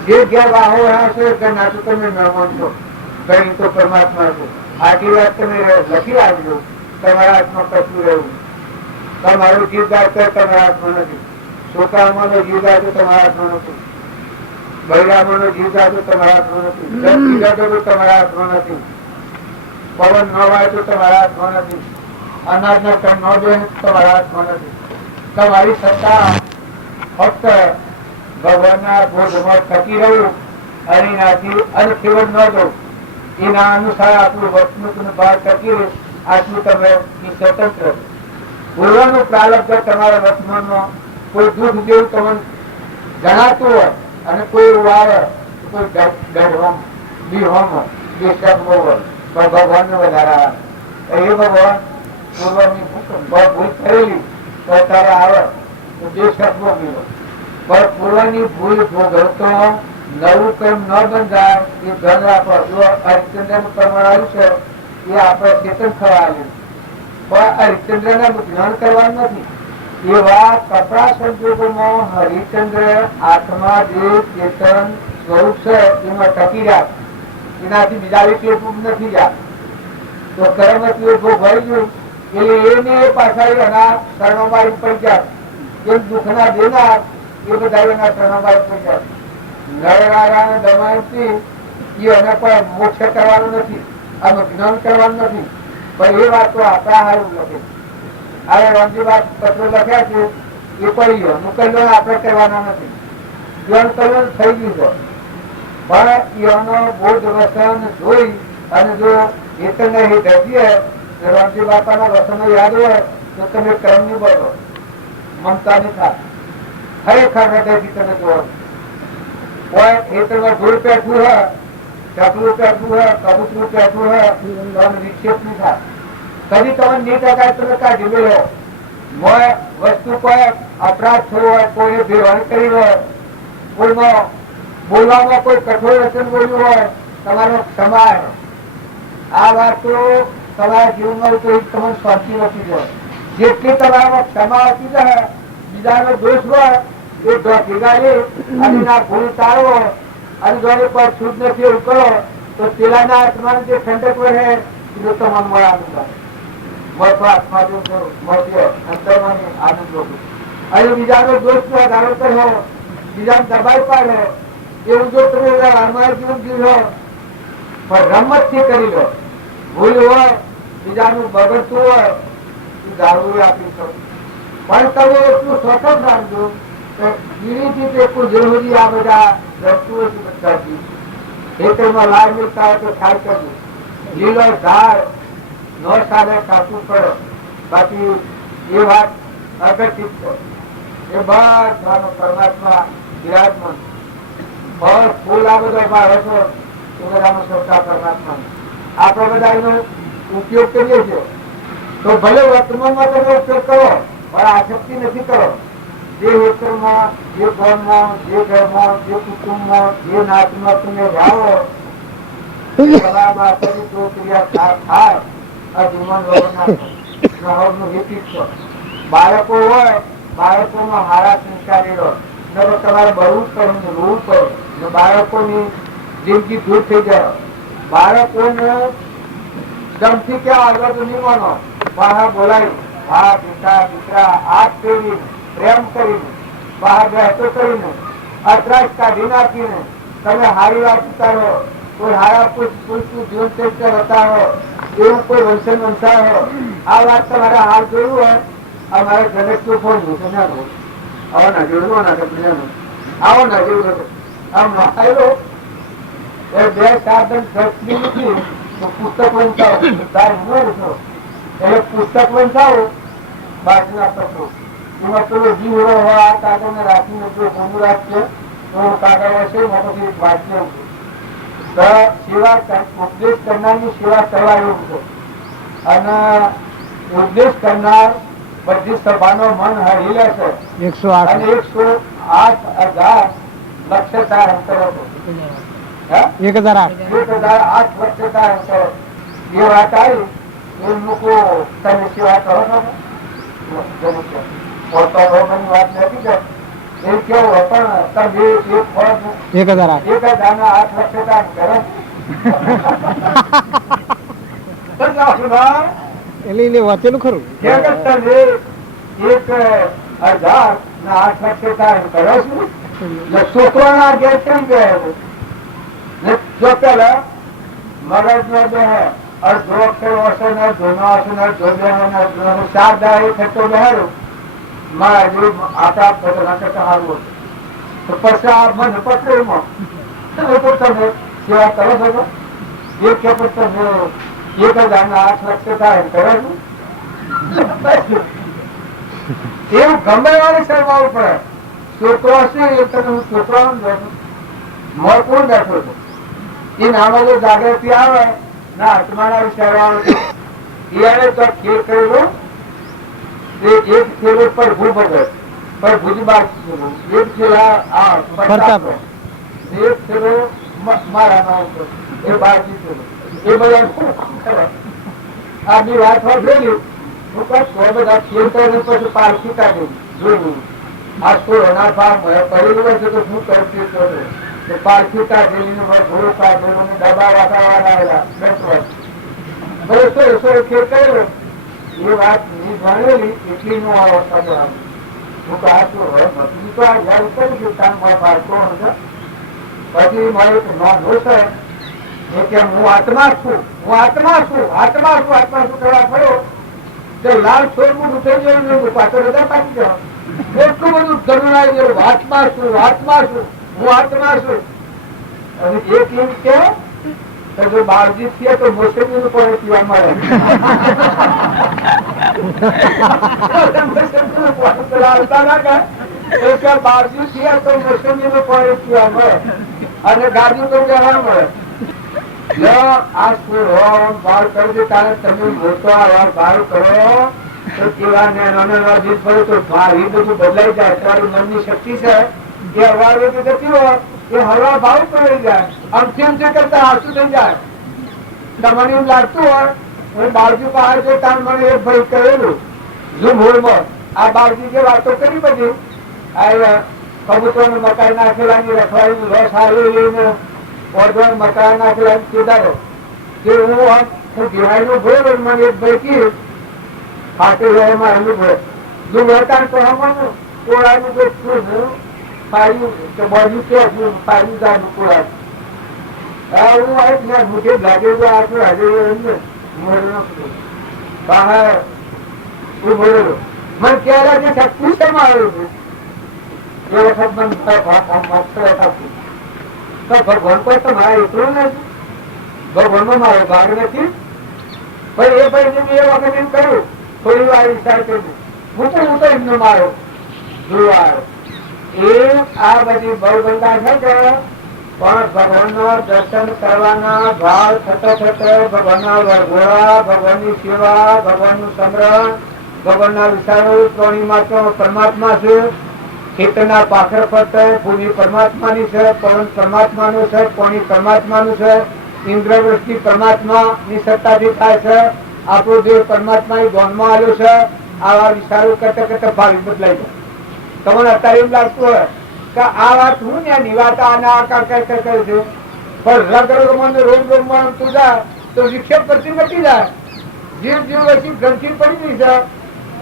જે ગેરવાહો રહ્યા છે કે ના તો તમે મેળવો છો કઈ તો પરમાત્મા છો. આટલી વાત તમે લખી રાખજો. તમારા હાથમાં કશું રહેવું. તમારું ગીત ગાય તો તમારા હાથમાં નથી. છોકરામાં ગીત ગાય તો તમારા હાથમાં નથી. બૈરાગોનો જીવ જાતો તમારા હાથમાં નથી, જપ પીડા તો તમારા હાથમાં નથી, પવન ન વાય તો તમારા હાથમાં નથી, અનાજનો કણ ન દે તમારા હાથમાં નથી. તમારી સત્તા ફક્ત ભગવાનના બોધમાં થકી રહ્યું અને એનાથી અનખેવડ ન દઉં, એના અનુસાર આપણું વસ્તુનું બહાર ટકી રહે, આટલું તમે સ્વતંત્ર. પૂર્વનું પ્રારબ્ધ તમારા વર્તમાનમાં કોઈ દુઃખ જેવું તમને જણાતું હોય અને કોઈ વાર કોઈ ડરવામાં બીવામાં બેશકમાં હોય પણ ભગવાનને વધારે આવે. એ ભગવાન પૂર્વની ભૂલ થયેલી તો અત્યારે આવે તો બેશકમાં ગયો, પણ પૂર્વની ભૂલ ભોગવતો નવું કેમ ન બંધાય એ ધન રાખો. જો હરિચંદ્રનું પ્રમાણ આવ્યું છે એ આપણે ચેતન થવા આવ્યું, પણ હરિચંદ્રને જ્ઞાન કરવાનું નથી. એવા કપડા સંજોગોમાં હરિચંદ્ર આત્મા જે ચેતન સ્વરૂપ છે એમાં ટકી જાય, એનાથી બીજા વ્યક્તિ નથી જાય. તો કર્મથી ભોગવાઈ ગયું એટલે એને પાછા એના શરણોમાં પડી જાય. એમ દુઃખના દેનાર એ બધા એના શરણોમાં પડી જાય. નરનારાયણ દમયંતી એ એને કોઈ મોક્ષ કરવાનું નથી, આનું જ્ઞાન કરવાનું નથી, પણ એ વાત તો આપણા હારું લખે. હવે રણજીભાઈ પત્રો લખ્યા છે એ પડી ગયો, મુકલ્લો આપણે કરવાના નથી, જ્ઞાન કરવાનું થઈ ગયું છે. પણ એનો બોધ વસન જોઈ અને જો હેતને હિત હજીએ રણજી બાપાના વસનો યાદ હોય તો તમે કર્મની બનો, મમતાની થાય. ખરેખર હૃદયથી તમે જોવો કોઈ હેતમાં ધૂળ પેઠું હોય, ચકલું પેઠું હોય, કબૂતરું પેઠું હોય તો વિક્ષેપ નહીં થાય. કદી તમે નહીં ટકાય તમે કાઢી મેળવો. વસ્તુ કોઈ અપરાધ થયો હોય, કોઈ ભેવાણ કરી હોય, કોઈમાં બોલવામાં કોઈ કઠોર વચન બોલ્યું હોય, તમારો ક્ષમા. આ વાત તો તમારા જીવનમાં તમને શાંતિ નથી જાય. જેટલી તમારામાં ક્ષમા આપી જાય, બીજાનો દોષ હોય એ ભેગા લે અને ના ભૂલ તારો અને જો પર છૂટ નથી એવું કરો તો પેલાના આત્માને જે ઠંડક રહે એ તમામ મળવાનું આત્મા જો મળે અંતરમાની આનંદ લોકો અને બીજાનો દોષ ધારો કર્યો, બીજાને દબાઈ પાડે એવું જો તમે અમારા જીવન જીવો પણ રમત થી કરી લો. ભૂલ હોય, બીજાનું બગડતું હોય એ દારૂ આપી શકો, પણ તમે એટલું સ્વતંત્ર રાખજો કે ધીરેથી કોઈ જરૂરી આ બધા વસ્તુઓ ખેતરમાં લાભ મળતા હોય તો ખાઈ કરજો. લીલો ઝાડ ન સારે કાપવું પડે, બાકી એ વાત અગત્ય છે. એ બધાનો પરમાત્મા વિરાજમાન ફૂલ આ બધા ભાવે છે એ બધાનો સૌતા પરમાત્મા. આપણે બધા એનો ઉપયોગ કરીએ છીએ તો ભલે વર્તમાનમાં તમે ઉપયોગ કરો પણ આસક્તિ નથી કરો. જે હેતરમાં, જે ગામમાં, જે ઘરમાં, જે કુટુંબમાં, જે નાતમાં તમે જાઓ તમારા માતાની પ્રક્રિયા થાય આ જીવન વ્યવહારનું હેતુ છે. બાળકો હોય, બાળકોમાં હારા સંસ્કારી રહો, તમારે બળવું જ પડે, રોવું પડે, બાળકોની જિંદગી દૂર થઈ જાય. બાળકોને દમથી ક્યાં આગળ તો નહીં માનો, બહાર બોલાવી હા દીકરા દીકરા હાથ ફેરવીને પ્રેમ કરીને બહાર રહેતો કરીને અત્રાસ કાઢી નાખીને તમે હારી વાત ઉતારો, કોઈ હારા કોઈ જીવન ચરિત્ર બતાવો, એવું કોઈ વંશન વંશાવો. આ વાત તમારે હાલ જોયું હોય અમારે જગત નું ફોન જોશે ના આવો ના જોયું આવો ના જોયું આમ આવ્યો એ બે સાધન નથી તો પુસ્તક વંચાવો એટલે પુસ્તક વંચાવો બાકી આપતો એમાં પેલો જીવ આ કાગળ ને રાખીને જો ગુરુ રાખશે તો કાગળ હશે પછી વાંચ્યો સેવા ઉપદેશ કરનારની સેવા કરવા એવું છે. અને ઉપદેશ કરનાર બધી સભાનો મન હરી લે છે. 108,000 લક્ષતા અંતરો 1008 લક્ષતા અંતરો એ વાત આવી એ લોકો તમે સેવા કરો છો વાત નથી કરતી એ કેવું પણ તમે 1008 લક્ષતા કરો એટલે વાંચેલું ખરું. 1008 લક્ષતા કરો છો એટલે છોકરાના ઘેર કેમ ગયા છે? ને જો પેલા મગજ નો બે અડધો અક્ષર હશે ને ધોનો હશે ને ધો બે ચાર દાડે થતો બેહારું મારા જેવું આપણા બધા કરતા સારું હતું. તો પછી આ મને પકડમાં તમે સેવા કરો છો? એક કે તમે 1,08 લક્ષ થાય કરે છું એવું ગમે વાળી શરમાવું પડે. છોકરો હશે એ તમે હું છોકરો મોર કોણ બેઠો છો એ નામાં જો જાગૃતિ આવે ના આત્માના વિચારવાનો એને તો ખેલ કરેલો એક ખેલ પર ભૂ ભગત પર ભુજબાગ એક ખેલ એક ખેલો મારા નામ પર એ બાજી ખેલો એ બધા આની વાત વાપરેલી બધા ખેલ કરીને પછી પારખી કાઢી જોયું આ સોના ભાગ પહેરેલું છે તો શું કરતી પારખી કાઢેલી ઘોડું કાઢેલું ડબ્બા વાતાવાળા ખેલ કરેલો એ વાત જાણેલી એટલી નો અવસ્થા હું કહું હવે બધું તો આ યાદ કરું છું કામ બાળકો હતા પછી મારે નોંધો છે કે હું આત્મા છું હું આત્મા છું આત્મા છું આત્મા શું કરવા પડ્યો તો લાલ છોડવું ઉઠાઈ ગયું પાછળ બધા પાકી જવા એટલું બધું ગરુણાઈ ગયું આત્મા છું આત્મા છું હું આત્મા છું. અને એક એમ કે જો બાળજી થયા તો મોસમી નું પણ પીવા મળે બાળજી થયા તો મોસમી નું પણ પીવા મળે અને ગાડી તો જવા મળે. આ બાળ કરી દે તારે તમે મોટો બાળ કરો તો કેવા જીત પડે તો એ બધું બદલાઈ જાય. તમારી મનની શક્તિ છે એ હવા જતી હોય એ હવા ભાવ પડી જાય આમ છે કરતા હાસું થઈ જાય. તમને એમ લાગતું હોય હું બાળજી બહાર જો તાર મને એક ભાઈ કહેલું ઝૂમ હોલમાં આ બાળજી જે વાતો કરી બધી કબૂતરો મકાઈ નાખેલા રખવાડી રસ હારી ઓરધો મકાઈ નાખેલા સુધારો જે હું દિવાળી નું ભોય મને એક ભાઈ કીધું ફાટે એમાં એનું ભોય ઝૂમ હતા તો હમણાં કોળાનું કોઈ શું ફાયું તો બધું ક્યાં ફાયું જાય કોળા હું એક ના મુઠે લાગેલું આટલું હાજર બહાર હું બોલેલો મને ક્યારે જે શક્તિ શેમાં આવેલું છે એ વખત મને તો ભગવાન પર તો મારે એટલું નથી ભગવાન માં મારો ભાગ નથી પણ એ ભાઈ એ વખત એમ કર્યું થોડી વાર વિચાર કર્યું હું તો એમનો મારો જોયો એ આ બધી બહુ ગંગા છે કે પણ ભગવાન નો દર્શન કરવાના ભાવ થતો થતો ભગવાન ના વરઘોડા ભગવાન ની સેવા ભગવાન નું સમરણ ભગવાન ના વિચારો પ્રાણીમાં તો પરમાત્મા છે ખેતરના પાખર ફરતે ભૂમિ પરમાત્મા ની છે પવન પરમાત્મા નું છે પાણી પરમાત્મા નું છે ઇન્દ્રવૃષ્ટિ પરમાત્મા ની સત્તાથી થાય છે આપણો દેવ પરમાત્મા ની ગોનમાં આવ્યો છે. આવા વિચારો કરતા કરતા ભાવ બદલાઈ જાય. તમને અત્યારે એમ લાગતું હોય કે આ વાત હું ને નિવાતા અને આકાર કઈ છે પણ રગ રગમાં રોગ રોગમાં તું જાય તો વિક્ષેપ કરતી મટી જાય. જીવ જીવ વચ્ચે ગ્રંથિ પડી ગઈ છે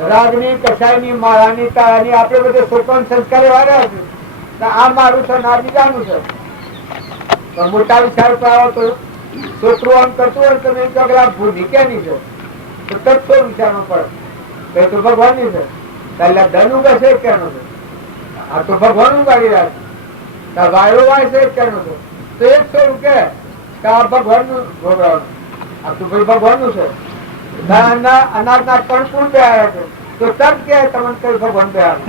રાગની કસાયની માળાની તાળાની આપણે બધે સોપાન સંસ્કારે વાળ્યા છે આ મારું છે આ બીજાનું છે. પણ મોટા વિચાર પર આવો તો છોકરું આમ કરતું હોય તમે આ ભૂમિ ક્યાંની છે તો તત્વ વિચારવું પડે તો ભગવાન ની છે પહેલા ધન ઉગશે ક્યાંનો છે આ તો ભગવાન ઉગાડી રહ્યા છે વાયરો વાય છે ક્યાંનો છે તો એક છોડું કે આ ભગવાન નું ભોગવવાનું આ તો ભાઈ ભગવાન નું છે. અનાજ ના કણ કોણ બે આવ્યા છે તો તર્ક કે તમને કઈ ભગવાન બે આવે.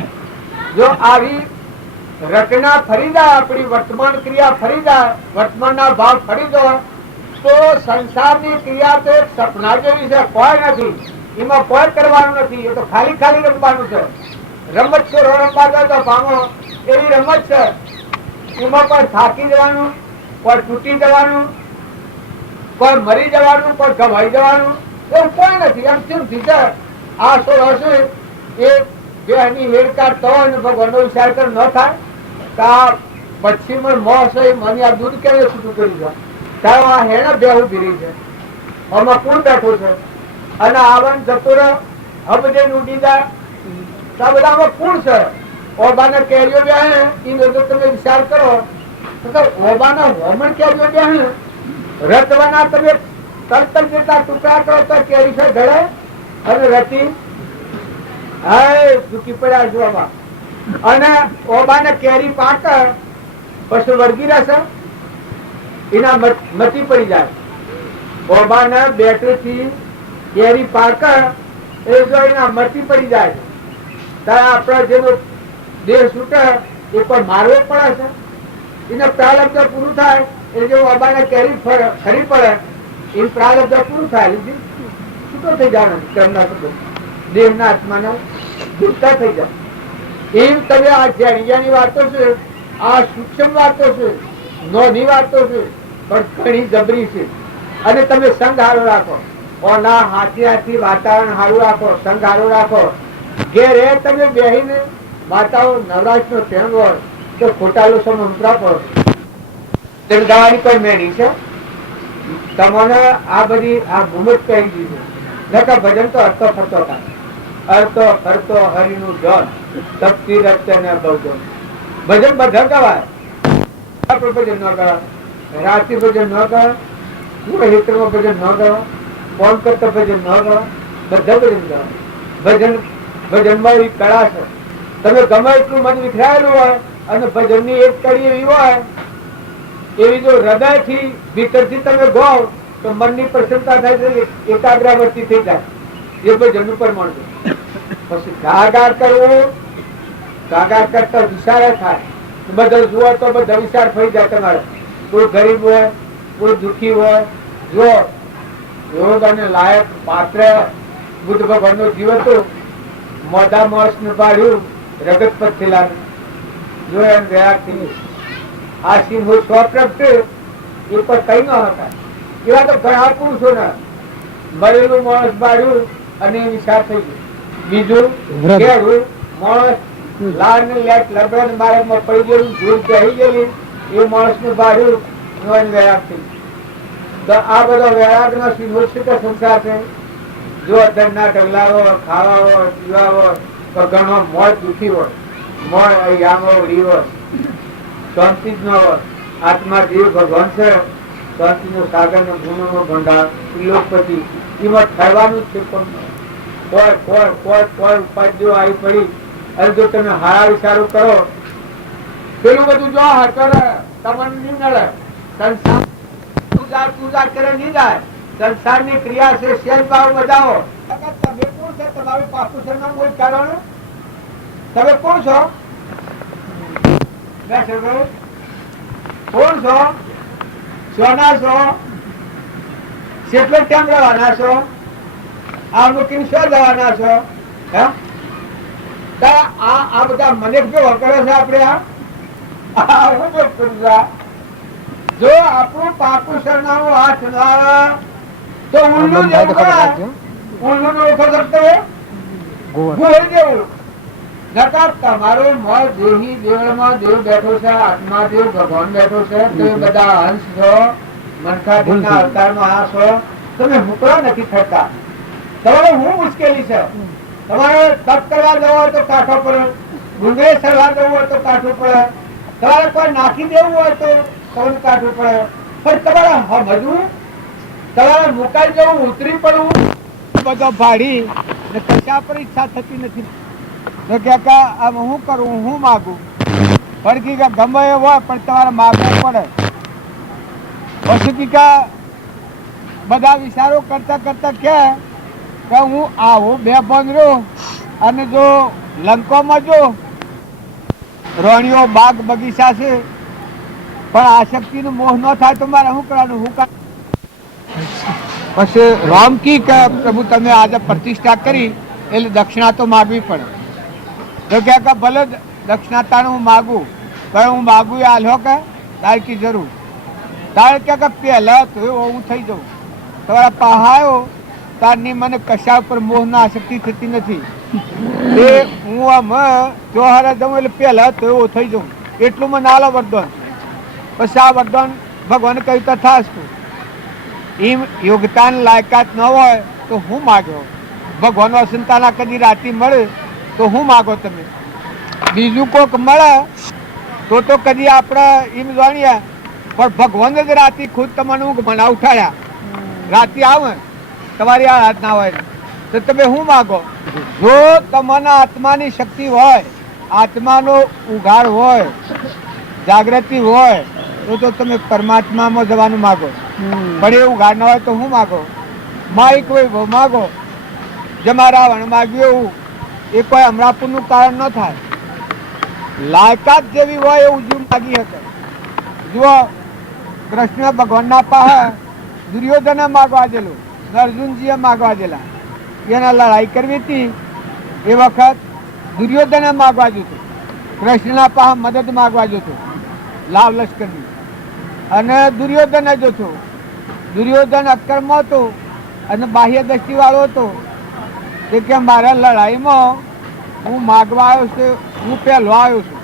જો આવી રચના ફરી જાય આપણી વર્તમાન ક્રિયા ફરી જાય વર્તમાન ના ભાવ ફરી જાય તો સંસારની ક્રિયા તો એક સપના જેવી છે કોઈ નથી એમાં કોઈ કરવાનું નથી એ તો ખાલી ખાલી રમવાનું છે. રમત છોડો રમવા જાય તો ભાঙો એવી રમત છે એમાં કોઈ થાકી જવાનું કોઈ તૂટી જવાનું કોઈ મરી જવાનું કોઈ ગવાઈ જવાનું એવું કોઈ નથી. એમ કેમ થઈ આ છોડ હશે એ બેની હેરકાર તો ભગવાન નો વિચાર કર ન થાય તો આ પછી મોહ છે મને આ દૂધ કેવી છૂટું કરી જાય તારો આ હેને બેહું ભીરી છે આમાં કોણ બેઠો છે અને આવન જતો રહે હવે બધે ઉડી જાય તો આ બધામાં કોણ છે ઓબાના કેરીઓ બે એ જો તમે વિચાર કરો તો ઓબાના હોમણ કેરીઓ બે રતવાના તમે તલતલ જેટલા ટુકડા કરો તો કેરી છે ઢળે અને રતી હાય ઝૂકી પડ્યા જોવામાં અને ઓબાને કેરી પાક પછી વળગી રહેશે એના મતી પડી જાય. ઓબાને બેટરી થી કેરી પાક એ જો એના મતી પડી જાય ત્યારે આપણા જેનો દેહ છૂટે એ પણ મારવો પડે છે. એને પ્રારબ્ધ પૂરું થાય એ જો ઓબાને કેરી ખરી પડે એ પ્રારબ્ધ પૂરું થાય છૂટો થઈ જાય દેહના આત્માને છૂટતા થઈ જાય. એમ તમે આ જાણ્યાની વાતો છે, આ સૂક્ષ્મ વાતો છે, નોંધી વાતો છે, પણ ઘણી જબરી છે. અને તમે સંગ હારો રાખો, ઓલા હાથી વાતાવરણ હારું રાખો, સંગ હારો રાખો. ઘેરે તમે બેહીને વાતાઓ નવરાશ નો ટેમ હોય તો ખોટા લોકો મંત્રા પડો તેમ ગાવાની કોઈ મેળી છે. તમને આ બધી આ ભૂમત કહી દીધું નકા ભજન તો અર્થો ફરતો થાય. અર્થો ફરતો હરિનું જન તપતી રચે ને બહુ ભજન બધા ગવાય. ભજન ન ગવાય, રાત્રિ ભજન ન ગવાય, હિતમાં ભજન ન ગવાય, ફોન કરતા ભજન ન ગવાય, બધા ભજન ગવાય. ભજનમાં એવી કળા છે. તમે ગમે એટલું મન વિખરાયેલું હોય અને ભજન ની એક કડી એવી હોય એવી જો હૃદય થી ભીતર થી તમે ગાઓ તો મનની પ્રસન્નતા થાય છે, એકાગ્રવર્તી થઈ જાય. એ ભજન ઉપર મળશે. પછી ગાગાર કરવું, ગાગાર કરતા વિચાર થાય. બધા જુઓ તો બધા વિચાર થઈ જાય તમારે. કોઈ ગરીબ હોય, કોઈ દુઃખી હોય, જો યોગ અને લાયક પાત્ર બુદ્ધ ભગવાન નું જીવ હતું. મોઢા માણસ ને પાડ્યું રગત પર થયેલા જો એમ વ્યાખ્યા આ સિંહ હું સ્વપ્રપ્ત એ પર કઈ ન હતા. એવા તો ઘણા પુરુષો ને મરેલું માણસ બાળ્યું અને વિચાર થઈ ગયું. બીજું કેળું માણસ લાળ ને લેટ લબડ માર્ગ માં પડી ગયેલું, ધૂળ કહી ગયેલી એ માણસ ને બાળ્યું વૈરાગ થઈ ગયું. તો આ બધા વૈરાગ નો સિંહો સંસાર છે. જો ધનના ઢગલા હોય, ખાવા હોય, પીવા હોય તો ઘણો મોજ દુખી હોય, મોજ યામો ઉડી હોય, શાંતિ જ ન હોય. આત્મા જીવ ભગવાન છે, શાંતિ નો સાગર નો ગુનો નો ભંડાર ત્રિલોકપતિ એમાં થવાનું જ છે. પણ કોઈ ઉપાધિઓ આવી પડી અને જો તમે હારા વિચારો કરો પેલું બધું જો કરે તમને નહીં મળે. સંસાર પૂજા કરે નહીં જાય. સંસારની ક્રિયા છે, સેજ ભાવ બજાવો. તમે કોણ છે? તમારું પાકું છે ના કોઈ કારણ? તમે કોણ છો? કોણ છો? સોના છો? કેટલો ટાઈમ રહેવાના છો? આ મૂકીને શું જવાના છો? આ બધા મને જો કરે છે આપણે જો આપણું પાકું સરનામું હાથ ના તો ઊંડું જેવું ઊંડું નો ઓછો કરતો ભૂલ જેવું નકાર તમારો મન દેહી દેવળમાં દેવ બેઠો છે, આત્મા દેવ ભગવાન બેઠો છે. તમે બધા હંસ છો, મનખાદીના અવતારમાં આ છો. તમે હુકડા નથી થતા. તમારે શું મુશ્કેલી છે? તમારે તપ કરવા જવો હોય તો કાઠો પડે, ડુંગરે સરવા જવું હોય તો કાઠું પડે, તમારે કોઈ નાખી દેવું હોય તો તમને કાઠું પડે. પણ તમારે સમજવું, તમારે મુકાઈ જવું, ઉતરી પડવું બધો ભાડી ને કશા પર ઈચ્છા થતી નથી. હું કરું, હું માગું ફરકી કે ગમે એ હોય પણ તમારે માગવું પડે. પછી બધા વિચારો કરતા કરતા કે હું આવું બે બંધ અને જો લંકોમાં જો રોણીઓ બાગ બગીચા છે પણ આસક્તિ નો મોહ ન થાય તો મારે શું કરવાનું? પછી રામ કી કે પ્રભુ તમે આજે પ્રતિષ્ઠા કરી એટલે દક્ષિણા તો માગવી પડે. તો કે ભલે દક્ષિણાતા હું માગું પણ હું માગું એ આલ્યો કે તારે કી જરૂર તારે કે પહેલા તો હું થઈ જાઉં. તમારા પહાયો તારની મને કશા ઉપર મોહ ના આસક્તિ થતી નથી. એ હું આમ ચોહારા જઉં એટલે પહેલા તો એવું થઈ જાઉં. એટલું મને આલો વરદાન. પછી આ વરદાન ભગવાને કહ્યું તો થાસ તું એમ યોગતાન લાયકાત ન હોય તો હું માગ્યો. ભગવાન સંતાના કદી રાતી મળે તો હું માગો તમે બીજું કોક મળે તો કદી આપણે એમ જાણીએ, પણ ભગવાન જ રાતે ખુદ તમને ઊંઘ મને ઉઠાડ્યા, રાતે આવે તમારી આ હાથ ના હોય તો તમે શું માગો? જો તમારા આત્માની શક્તિ હોય, આત્માનો ઉઘાડ હોય, જાગૃતિ હોય તો તમે પરમાત્મામાં જવાનું માગો. પણ એ ઉઘાડ ના હોય તો શું માગો? માઇક વૈભવ માગો. જેમાં રાવણ માગ્યું એવું એ કોઈ હમણાપુરનું કારણ ન થાય. લાયકાત જેવી હોય એવું જીવ માગી શકે. જુઓ, કૃષ્ણ ભગવાનના પાસે દુર્યોધને માગવા જેલું, અર્જુનજીએ માગવા જેલા. એને લડાઈ કરવી હતી એ વખત દુર્યોધને માગવા જોતું, કૃષ્ણના પાસે મદદ માગવા જોતું, લાવ લશ્કરની. અને દુર્યોધને જોતું. દુર્યોધન અક્કરમાં હતો અને બાહ્ય દ્રષ્ટિ વાળો હતો. એ કે મારા લડાઈમાં હું માગવા આવ્યો છું, હું પહેલો આવ્યો છું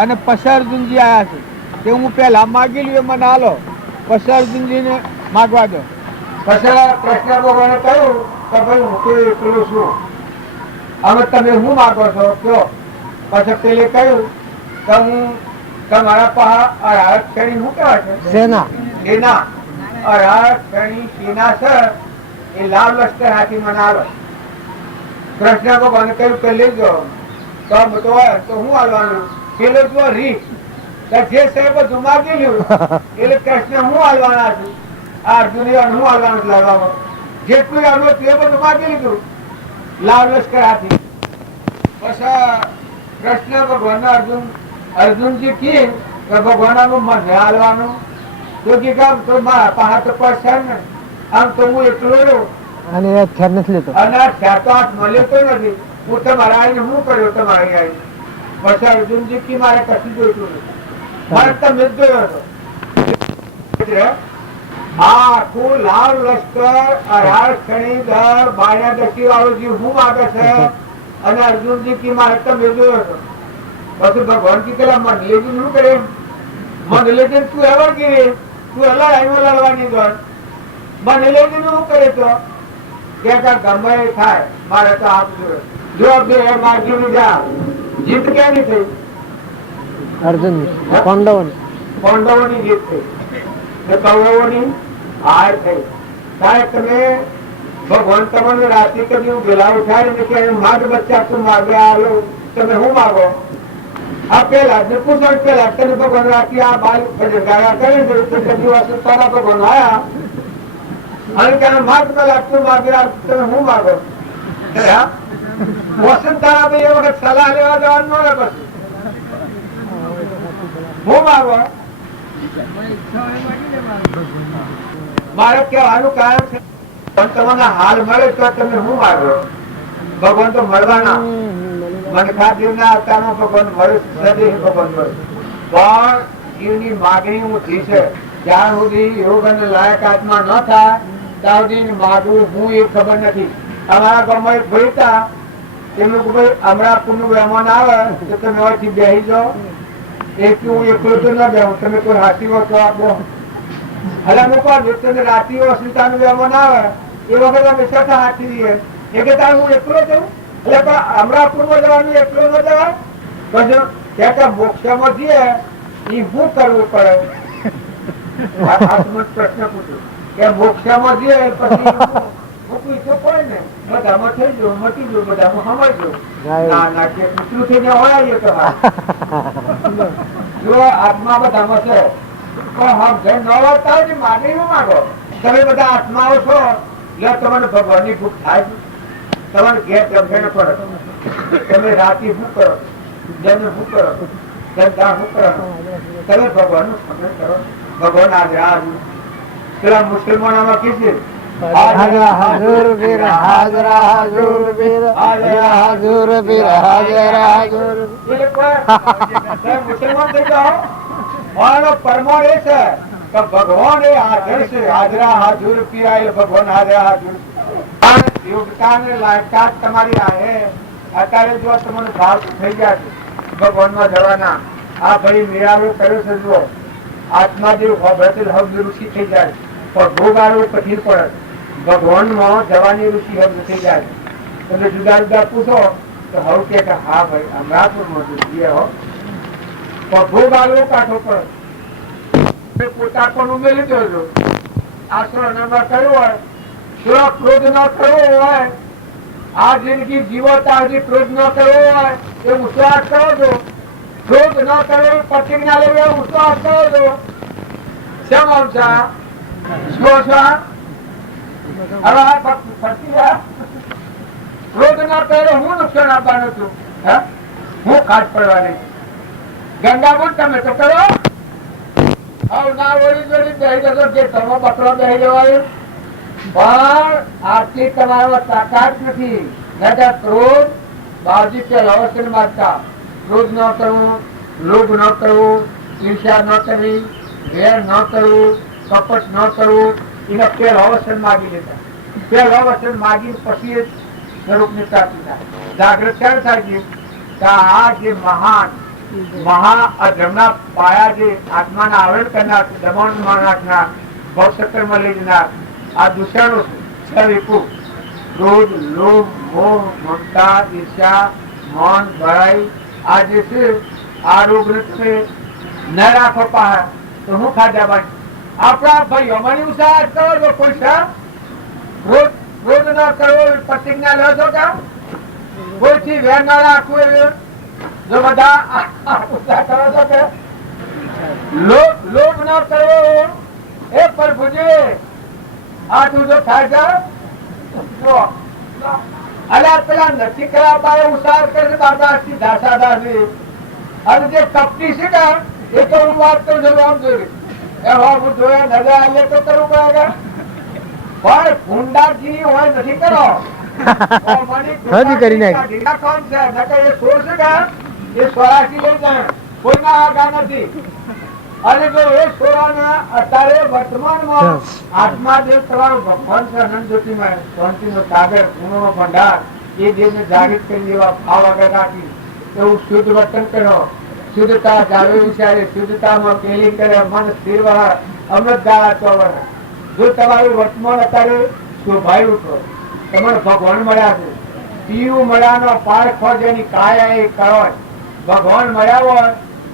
અને પછી અર્જુનજી આવ્યા છે કે હું પહેલા માગી લ્યો, મને હાલો, પછી અર્જુનજીને માગવા દો. પછી કૃષ્ણ ભગવાને કહ્યું કે ભાઈ હું તો એકલો છું, હવે તમે શું માગો છો કયો? પછી પેલે કહ્યું કે હું તમારા પાસે 18 શ્રેણી શું કહેવાય છે? સેના. સેના 18 શ્રેણી સેના છે, એ લાવ લશ્કર હાથી મને આવે. કૃષ્ણ ભગવાને કહ્યું કે લઈ જાઓ. તો બધો તો હું હાલવાનું? પેલો જો રીત જે સાહેબ બધું માગી લ્યું એટલે કૃષ્ણ હું હાલવાના છું, આ અર્જુન હું હાલવાનું લાવવામાં જેટલું આવ્યું તે બધું માગી લીધું, લાવ લશ્કર હાથી. પછી કૃષ્ણ ભગવાન અર્જુનજી કી ભગવાનનું મને હાલવાનું તો કે કામ તો મારા પાસે તો પૈસા ને, આમ તો હું એકલો રહ્યો અને ખ્યાલ નથી લેતો, અને ખ્યાલ તો હાથ મળ્યો તો નથી. હું તમારા આવીને શું કર્યો તમારી આવીને? પછી અર્જુનજી કી મારે કશું જોઈતું નથી, મારે તમે જ જોયો હતો. આખું લાલ લશ્કર 18 શ્રેણી દર બાળ્યા દસી વાળો જીવ હું માગે છે અને અર્જુનજી કી મારે તમે જોયો હતો. પછી ભગવાન કી પેલા મંડલેજી શું કરે? મંડલેજી તું એવર ગીરે, તું લડાઈમાં લડવાની દોડ. મંડલેજી નું શું કરે? તો કે ગમે થાય મારે તો આપ જોયો. જો બે માગી જા જીત ક્યાંની થઈ? અર્જુન પાંડવોની જીત થઈ, કૌરવોની હાર થઈ. સાહેબ તમે ભગવાન તમને રાત્રિ કદી વેલા ઉઠાડીને કે માગ બચ્ચા તું માગે આલો, તમે શું માગો? આ પેલા ને પૂછો પેલા તને ભગવાન રાત્રિ આ બાલ ગાળા કરે ને કદી વસ્તુ તારા ભગવાન આયા અને કે માગ પેલા તું માગે તમે શું માગો? વસંતા એ વખત સલાહ લેવા જવાનું ન રહે. પછી હું માગો? મારે કહેવાનું કારણ છે પણ તમને હાલ મળે તો તમે શું માગો? ભગવાન તો મળવાના, મનખા દેવના અવતારમાં ભગવાન મળે, સદૈવ ભગવાન મળે. પણ જીવની માગણી ઊંચી છે. જ્યાં સુધી યોગ અને લાયક આત્મા ન થાય ત્યાં સુધી માગવું હું એ ખબર નથી. અમારા ગામમાં એક ભાઈ હતા, એમનું ભાઈ હમણાં પુનઃ મહેમાન આવે તો તમે અહીંથી બેસી જાઓ. એક હું એકલો તો ના બેહું, તમે કોઈ હાથી હો તો આપો. હવે મૂકો તમે રાતી અસ્મિતાનું મહેમાન આવે એ વખત અમે છઠ્ઠા હાથી દઈએ. એ કે તારે હું એકલો જઉં એટલે પણ હમણાં પૂર્વ જવાનું એકલો ન જવાય. પછી મોક્ષમાં જઈએ એ શું કરવું પડે? પ્રશ્ન પૂછ્યો કે મોક્ષમાં જઈએ પછી મૂકવી તો પડે ને, બધામાં થઈ જવું, મટી જવું, બધામાં સમય જવું. ના ના કે કૂતરું થઈને હોય તમારે જો આત્મા બધામાં છે પણ ન વાંચતા હોય માગણી નું માગો. તમે બધા આત્માઓ છો એટલે તમારે ભગવાનની ભૂખ થાય છે. તમારે ઘેર જમશે પડે. તમે રાતે શું કરો? જન્મ શું કરો? જનતા શું કરો? તમે ભગવાન નું સ્મરણ કરો. ભગવાન હાજર પેલા મુસલમાનોમાં કીધું હાજરા હાજર વીર હાજરા હાજર વીર હાજરા હાજર વીર હાજરા હાજર. મુસલમાન થઈ જાઓ મારો પરમાણ એ છે કે ભગવાન એ હાજર છે. હાજરા હાજર પીરાય ભગવાન હાજરા હાજર. યોગતા ને લાયકાત તમારી आहे. અત્યારે જો તમને ભાવ થઈ ગયા છે ભગવાન માં જવાના, આ ભાઈ મેળાવો કર્યો છે. જો આત્માદેવ હબ ઋષિ થઈ જાય પણ ભોગાડો પછી પડે. ભગવાન માં જવાની ઋષિ હબ થઈ જાય. તમે જુદા જુદા પૂછો તો હવે કે હા ભાઈ અમરાપુરમાં જોઈએ હો પણ ભોગ આલો કાઢો પડે પોતા પણ ઉમેરી દેજો આશરો નંબર કયો હોય થોડો ક્રોધ ન કરવો હોય આ જિંદગી જીવો ત્યાં સુધી ક્રોધ ન કરવો હોય એ વિશ્વાસ કરો છો ક્રોધ ન કરવો પ્રતિજ્ઞા લેવી એ વિશ્વાસ કરો છો કેમ આવશે શું છે હવે ફરતી જાય ક્રોધ ન કર્યો હું નુકસાન આપવાનું છું હું ખાટ પડવાની ગંગાબુન તમે તો કરો હવે ના વળી જોડી બેસી જશો જે તમે બકરો બેસી જવાય પણ આર્થિક તમારા તાકાત નથી ક્રોધ બાવજી કે અવસર માગતા ક્રોધ ન કરવું લોભ ન કરવું ઈર્ષ્યા ન કરવી વેર ન કરવું કપટ ન કરવું એને પેલ અવસર માગી લેતા પેલ અવસર માગી પછી સ્વરૂપની પ્રાપ્તિ થાય જાગૃત ક્યારે થાય છે કે આ જે મહાન મહાજમના પાયા જે આત્માના આવરણ કરનાર દમણ નાખનાર ભવસત્રમાં લઈ જનાર આ દુષણો છે વિપુ ક્રોધ લોભ મોહ મમતા ઈર્ષ્યા મૌન ભરાઈ આ જે છે આ રોગ તમે ન રાખો પાયા તો હું ખાધા બાકી આપણા ભાઈઓ મને ઉત્સાહ કરો છો કોઈ છે ક્રોધ ન કરવો પ્રતિજ્ઞા લો છો કે કોઈથી વેર ન રાખવું એવું જો બધા ઉત્સાહ કરો છો કે લોભ ન કરવો એ પ્રભુજી આ તું જો થાય છે અલ્યા પેલા નથી કરાવતા ઉત્સાહ કરે બાબા સીધા સાદા અને જે કપટી છે ને એ તો હું વાત કરું છું આમ જોઈ હું જોયા નજર આવીએ તો કરવું પડે પણ ભૂંડાજી હોય નથી કરો કરી નાખ એ સ્વરાશી લઈ જાય કોઈના આગા નથી અને જો એ સોરાના અત્યારે વર્તમાનમાં આત્માદેવ તમારો ભગવાન છે અનંત જ્યોતિમાં શાંતિનો સાગર ગુણોનો ભંડાર એ દેવને જાગૃત કરી દેવા ભાવ આગળ રાખી એવું શુદ્ધ વર્તન કરો શુદ્ધતા જાળવે વિચારે શુદ્ધતામાં કેલી કરે મન સ્થિર વહાર અમૃત ગાળા ચોવર જો તમારું વર્તમાન અત્યારે શોભાઈ ઉઠો તમારે ભગવાન મળ્યા છે પીવું મળ્યાનો પારખો જેની કાયા એ કરો ભગવાન મળ્યા હોય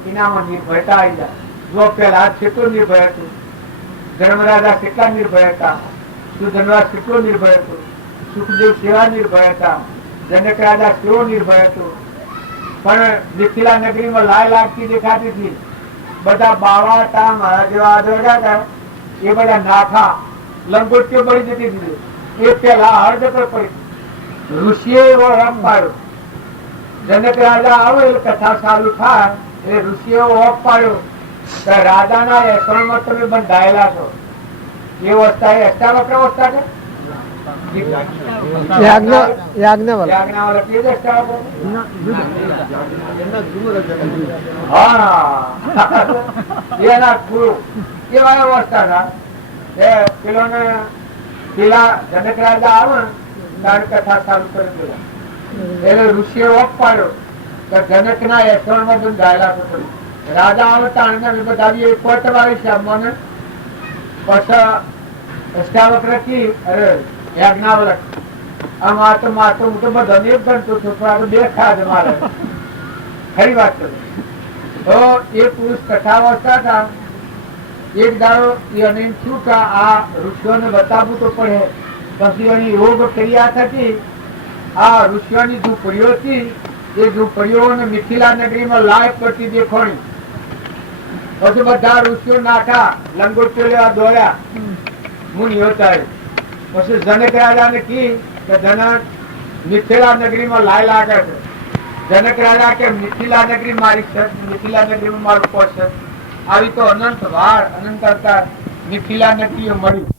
એનામાં નિર્ભયતા આવી જાય જો પેલા કેટલું નિર્ભય હતું ધર્મરાજા કેટલા નિર્ભય હતા સુધનરાજ કેટલો નિર્ભય હતો સુખદેવ સેવા નિર્ભય હતા જનક રાજા કેવો નિર્ભય હતો પણ મિથિલા નગરીમાં લાય લાગતી દેખાતી હતી બધા બાવા હતા મારા જેવા આદરડા હતા એ બધા નાથા લંગોટીઓ બળી જતી હતી એ પેલા હળદ પર પડી ઋષિએ એવો રમ પાડ્યો જનક રાજા આવે એટલે કથા ચાલુ થાય એટલે ઋષિએ ઓફ પાડ્યો રાજાના એસણમાં તમે બંધાયેલા છો એ અવસ્થા એ અષ્ટાવક્ર અવસ્થા છે જનક રાજા આવે ત્યારે કથા ચાલુ કરી દેલા એટલે ઋષિએ ઓફ પાડ્યો તો જનક ના એસણમાં બંધાયેલા છો રાજા આવતા બતાવીએ કોટવાળી શામને પછી અષ્ટાવક્ર કી અરે યજ્ઞાવલક આમ આ તો હું તો બધા એક ગણતો છું પણ બે ખાધ મારે ખરી વાત કરું તો એ પુરુષ કથાવસ્થા હતા એક દાડો એને શું કે આ ઋષિઓને બતાવવું તો પડે પછી એની યોગ ક્રિયા થતી આ ઋષિઓની ઝૂંપડીઓ હતી એ ઝૂંપડીઓને મિથિલા નગરીમાં લાયક પડતી દેખાણી પછી બધા ઋષિઓ નાઠા લંગોટીઓ લેવા દોડ્યા મુનિઓ ચાલે પછી જનક રાજાને કી કે જનક મિથિલા નગરીમાં લાય લાગે છે જનક રાજા કે મિથિલા નગરી મારી છે મિથિલા નગરીમાં મારું પોષ છે આવી તો અનંત વાર અનંત અવતાર મિથિલા નગરીઓ મળી